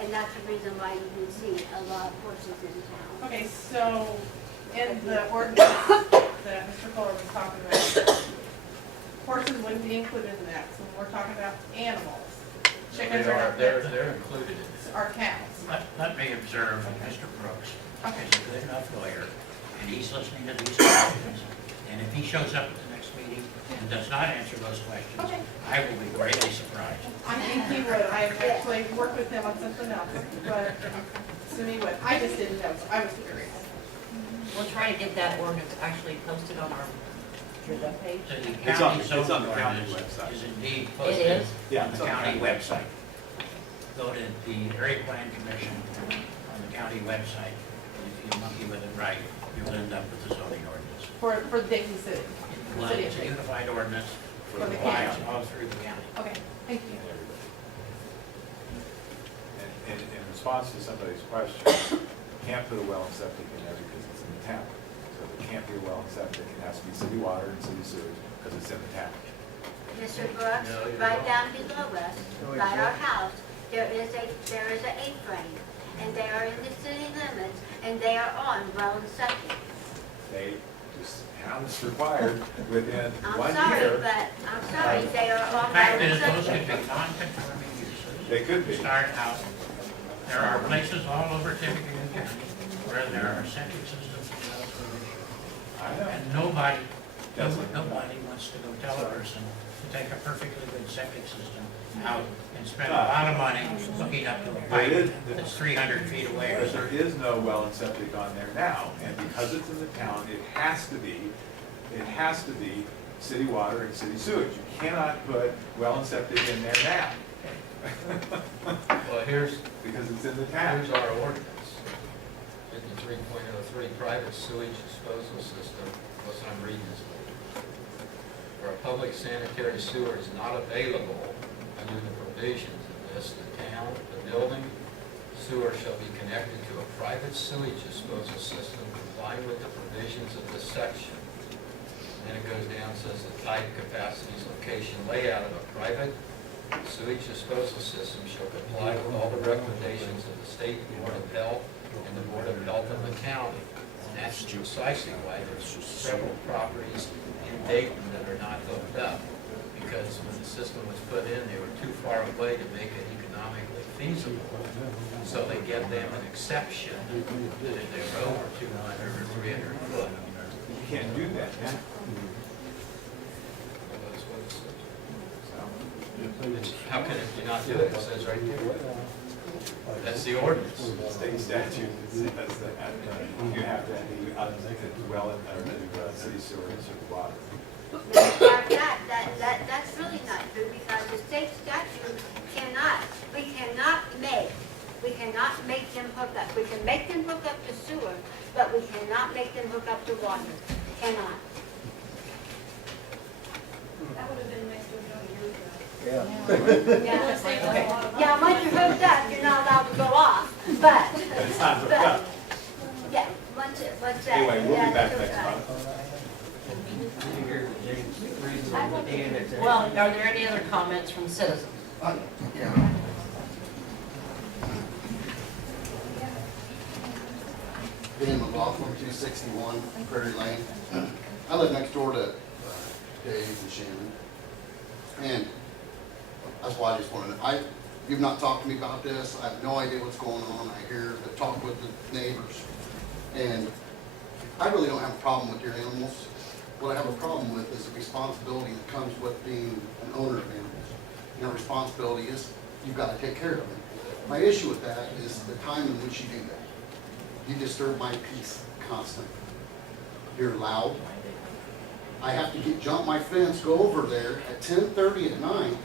and that's the reason why you can see a lot of horses in town. Okay, so in the ordinance that Mr. Fuller was talking about, horses wouldn't be included in that, so we're talking about animals. Chickens are not, They're included in it. are cows. Let me observe that Mr. Brooks is a good enough lawyer, and he's listening to these questions. And if he shows up at the next meeting and does not answer those questions, Okay. I will be greatly surprised. I think he would. I've actually worked with him on something else, but so he would. I just didn't know, so I was curious. We'll try to get that ordinance actually posted on our webpage. So the It's on- county it's on the zoning county ordinance website. is indeed It posted is? Yeah, on it's the on the county county website. Go to the area plan commission on the county website, and if you monkey with it right, you'll end up with the zoning ordinance. For Dayton City. Well, City it's of a Dayton. unified ordinance For for the the applies county. all through the county. Okay, thank you. And in response to somebody's question, can't put a well and septic in there because it's in the town. So there can't be a well and septic, it has to be city water and city sewage because it's in the town. Mr. Brooks, No, you're right wrong. down below us, by our house, there is a A-frame, and they are in the city limits, and they are on well and septic. They, this town is required within I'm 1 sorry, year. but, I'm sorry, they are The on well fact and is, those could septic. be non-conforming uses. They could be. Start out, there are places all over Tippecanoe County where there are septic systems and well sewage. I know. And nobody Doesn't. wants to go tell a person to take a perfectly good septic system out and spend a lot of money hooking up to a pipe that's 300 feet away. Because there is no well and septic on there now, and because it's in the town, it has to be city water and city sewage. You cannot put well and septic in there now. Well, here's Because it's in the town. Here's our ordinance. 53.03, private sewage disposal system, what's I'm reading is, where a public sanitary sewer is not available under the provisions of this, the town, the building, sewer shall be connected to a private sewage disposal system complying with the provisions of this section. Then it goes down, says the type, capacities, location, layout of a private sewage disposal system shall comply with all the recommendations of the State Board of Health and the Board of Health of the county. And that's precisely why there's several properties in Dayton that are not hooked up. Because when the system was put in, they were too far away to make it economically feasible. So they give them an exception that if they're over 200 or 300 foot. You can't do that now. That's what it says. So, How can it not do it? It says right there. That's the ordinance. state statute says that you have to be well in city sewer and city water. That's really not true, because the state statute we cannot make them hook up. We can make them hook up to sewer, but we cannot make them hook up to water. Cannot. That would have been next to a year ago. Yeah, yeah, once you're hooked up, you're not allowed to go off, but. But it's not hooked up. Yeah, once that. Anyway, we'll yeah, be back it's next hooked up. month. Well, are there any other comments from citizens? Yeah. Dan McLaughlin, 261 Prairie Lane. I live next door to Dave and Shannon. And that's why I just wanted to, you've not talked to me about this. I have no idea what's going on. I hear the talk with the neighbors. And I really don't have a problem with your animals. What I have a problem with is the responsibility that comes with being an owner of animals. Your responsibility is, you've got to take care of them. My issue with that is the time in which you do that. You disturb my peace constantly. You're loud. I have to jump my fence, go over there at 10:30 at night.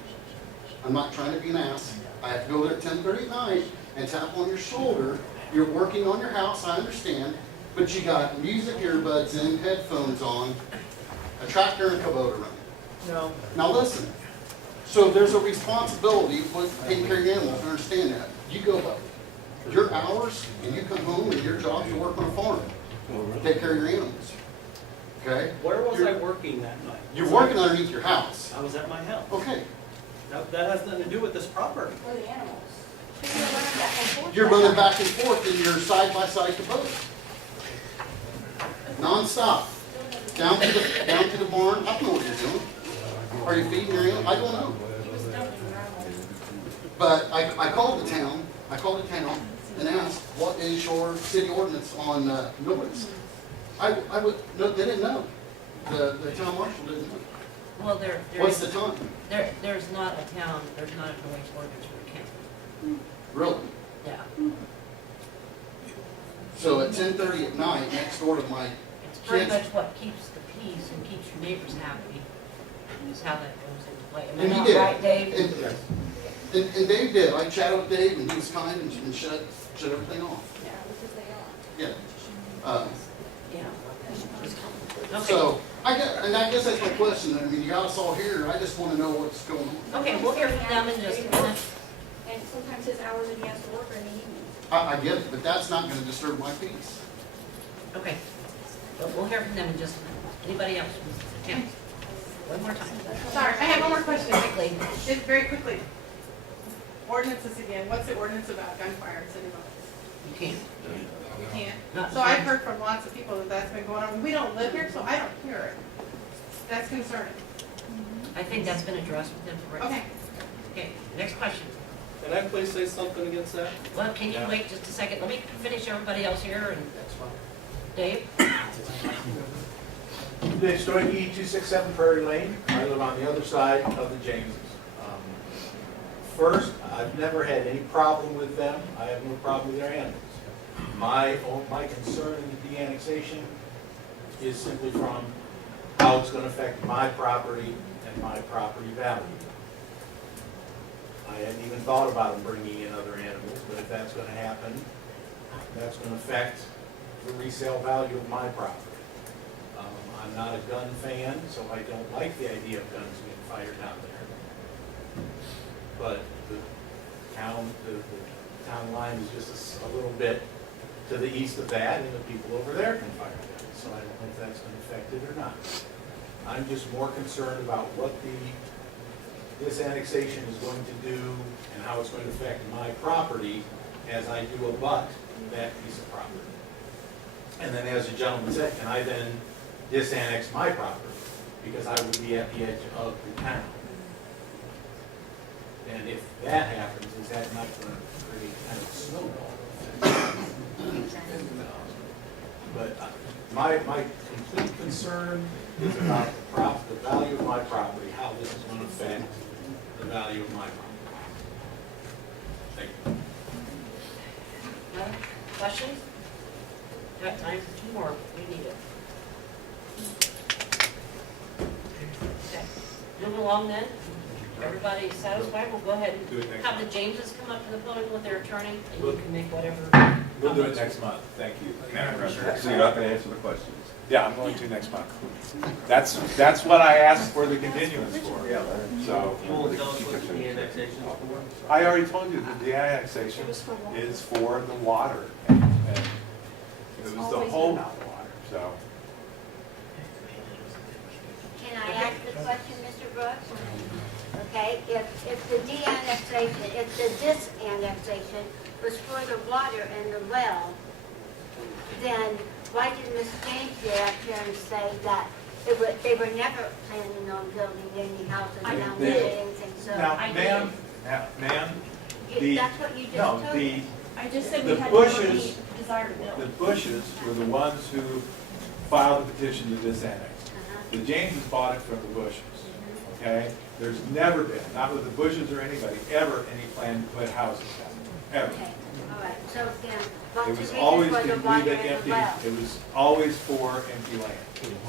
I'm not trying to be an ass. I have to go there at 10:30 at night and tap on your shoulder. You're working on your house, I understand, but you got music earbuds in, headphones on, a tractor and a Kubota running. No. Now listen, so there's a responsibility with taking care of your animals, I understand that. You go up your hours and you come home and your job is to work on a farm. Take care of your animals. Okay? Where was I working that night? You're working underneath your house. I was at my house. Okay. That has nothing to do with this property. For the animals. You're running back and forth. You're running back and forth in your side-by-side Kubota. Non-stop. Down to the barn. I don't know what you're doing. Are you feeding your animals? I don't know. But I called the town. And asked, what is your city ordinance on noise? No, they didn't know. The town marshal didn't know. Well, What's the time? there's not a noise ordinance for the county. Really? Yeah. So at 10:30 at night, next door to my It's pretty kids. much what keeps the peace and keeps your neighbors happy, is how that goes into play. Am I And he not did. right, Dave? And Dave did. I chatted with Dave and he was kind and shut everything off. Yeah, because they are. Yeah. Yeah. Okay. So, I guess that's my question. I mean, you got us all here. I just want to know what's going on. Okay, we'll hear from them in just a minute. And sometimes his hours that he has to work are in the evening. I get it, but that's not going to disturb my peace. Okay. But we'll hear from them in just a minute. Anybody else? Tim? One more time. Sorry, I have one more question. Quickly. Just very quickly. Ordinances again. What's the ordinance about gunfire in city limits? You can't. You can't. Not So I've sure. heard from lots of people that that's been going on. We don't live here, so I don't hear it. That's concerning. I think that's been addressed with them for Okay. Okay, next question. Can I please say something against that? Well, can you wait just a second? Let me finish everybody else here and That's fine. Dave? Dave Stoigy, 267 Prairie Lane. I live on the other side of the Jameses. First, I've never had any problem with them. I have no problem with their animals. My concern in the de-annexation is simply from how it's going to affect my property and my property value. I hadn't even thought about them bringing in other animals, but if that's going to happen, that's going to affect the resale value of my property. I'm not a gun fan, so I don't like the idea of guns being fired down there. But the town line is just a little bit to the east of that, and the people over there can fire guns. So I don't know if that's going to affect it or not. I'm just more concerned about what this annexation is going to do and how it's going to affect my property as I do abut that piece of property. And then, as the gentleman said, can I then disannex my property? Because I would be at the edge of the town. And if that happens, is that not going to create kind of a snowball effect? But my complete concern is about the value of my property, how this is going to affect the value of my property. Thank you. Other questions? Got time for two more. We need it. Okay. Moving along then. Everybody satisfied? We'll go ahead Do it and next have the Jameses come up to the podium with their attorney, and We'll- you can make whatever. We'll do it next month. Thank you, Madam President. So you're not going to answer the questions? Yeah, I'm going to next month. That's what I asked for the continuance for. So, You won't tell us what the annexation is for? I already told you that the annexation is for the water. And it was the whole water, so. Can I ask the question, Mr. Brooks? Okay, if the de-annexation, if the disannexation was for the water and the well, then why did Ms. James get up here and say that they were never planning on building any houses down there or anything, so? Now, ma'am, That's what you just told no, me. I just said the we had more than Bushes, we desire to build. the Bushes were the ones who filed the petition to disannex. The Jameses bought it from the Bushes, okay? There's never been, not with the Bushes or anybody, ever any plan to put houses down there, ever. Okay, all right, so then, what's It the was reason always for to the leave water it in the empty, well? it was always for empty land.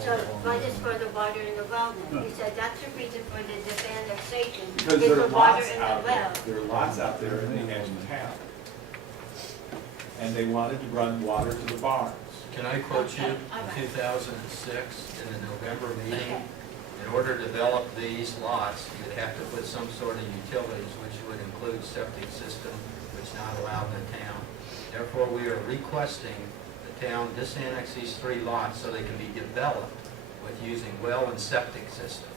So what is for the water in the well then? You said that's the reason for the disannexation, Because is there the are water lots in the out there, well. there are lots out there in the edge of town. And they wanted to run water to the barns. Can I quote you Okay, all right. in 2006 in the November meeting? In order to develop these lots, you'd have to put some sort of utilities, which would include septic system, which is not allowed in the town. Therefore, we are requesting the town disannex these 3 lots so they can be developed with using well and septic system.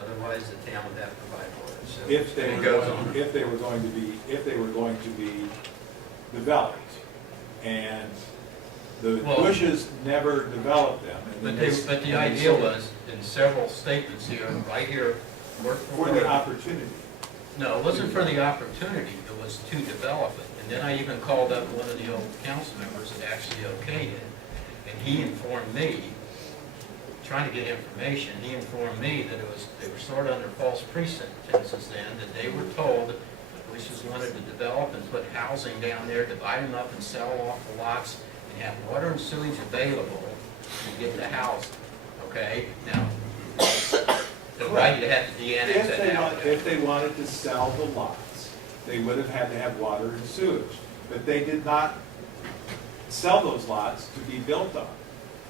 Otherwise, the town would have to provide water. So If they it were goes going, on. if they were going to be developed. And the Well- Bushes never developed them. And then But the and they idea sold was, in several statements here, right here, word for For the word. opportunity. No, it wasn't for the opportunity, it was to develop it. And then I even called up one of the old council members that actually okayed it, and he informed me, trying to get information, he informed me that they were sort of under false pretenses then, that they were told that the Bushes wanted to develop and put housing down there, divide them up and sell off the lots, and have water and sewage available to get the house, okay? Now, the right, you had to de-annex that out. If they wanted to sell the lots, they would have had to have water and sewage. But they did not sell those lots to be built on.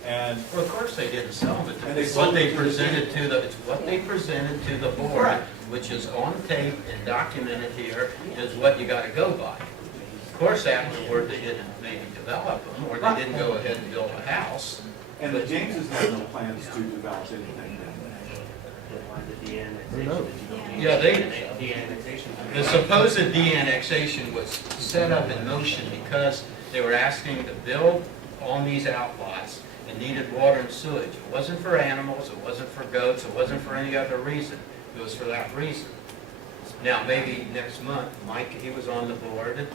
And Well, of course they didn't sell them, And they it's what sold they it to the presented to the, it's what they presented to the board, Right. which is on tape and documented here, is what you gotta go by. Of course, afterward, they didn't maybe develop them, or they didn't go ahead and build a house. and the Jameses had no plans to develop anything. Yeah, the supposed de-annexation was set up in motion because they were asking to build on these outlots and needed water and sewage. It wasn't for animals, it wasn't for goats, it wasn't for any other reason. It was for that reason. Now, maybe next month, Mike, he was on the board,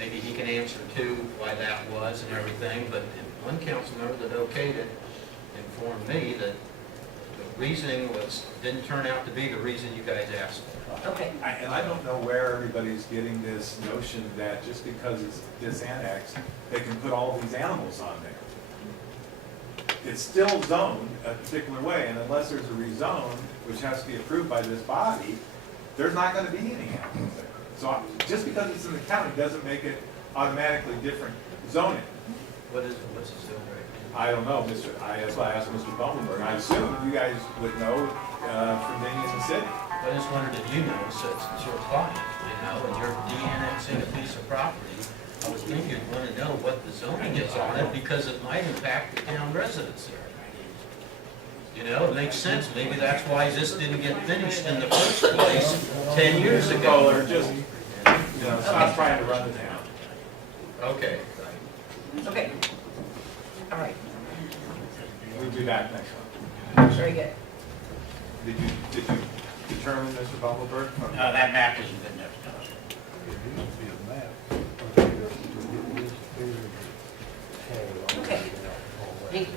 maybe he can answer too why that was and everything, but one council member that okayed it informed me that the reasoning didn't turn out to be the reason you guys asked for. Okay. And I don't know where everybody's getting this notion that just because it's disannexed, they can put all these animals on there. It's still zoned a particular way, and unless there's a rezone, which has to be approved by this body, there's not gonna be any animals there. So just because it's in the county doesn't make it automatically different zoning. What's the still right? I don't know, that's why I asked Mr. Bumblebee. I assume you guys would know from being in the city. I just wondered if you know, since it's your client, and you're de-annexing a piece of property, I was thinking you'd want to know what the zoning is on it, because it might impact the town residents there. You know, it makes sense, maybe that's why this didn't get finished in the first place 10 years ago. Or just, stop trying to run the town. Okay. Okay. All right, We'll be back next month. very good. Did you determine, Mr. Bumblebee? That map isn't good enough to us. Okay. Thank you.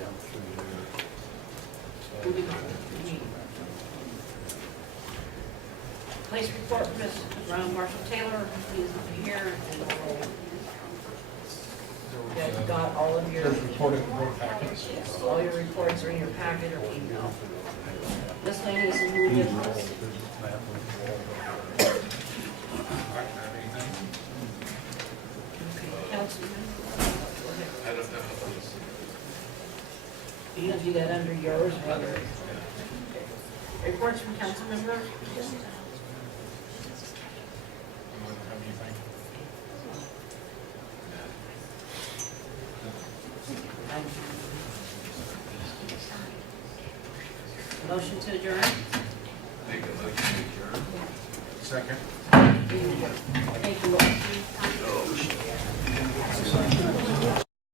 Moving on. Police report, Ms. Marshall Taylor, is here, and you guys got all of your, There's reported in board packets. all your reports are in your packet or email. Miscellaneous and new business. Councilman? I don't know. You gonna do that under yours or other? Reports from council members? Motion to adjourn? Make a motion to adjourn. Second. Meeting adjourned.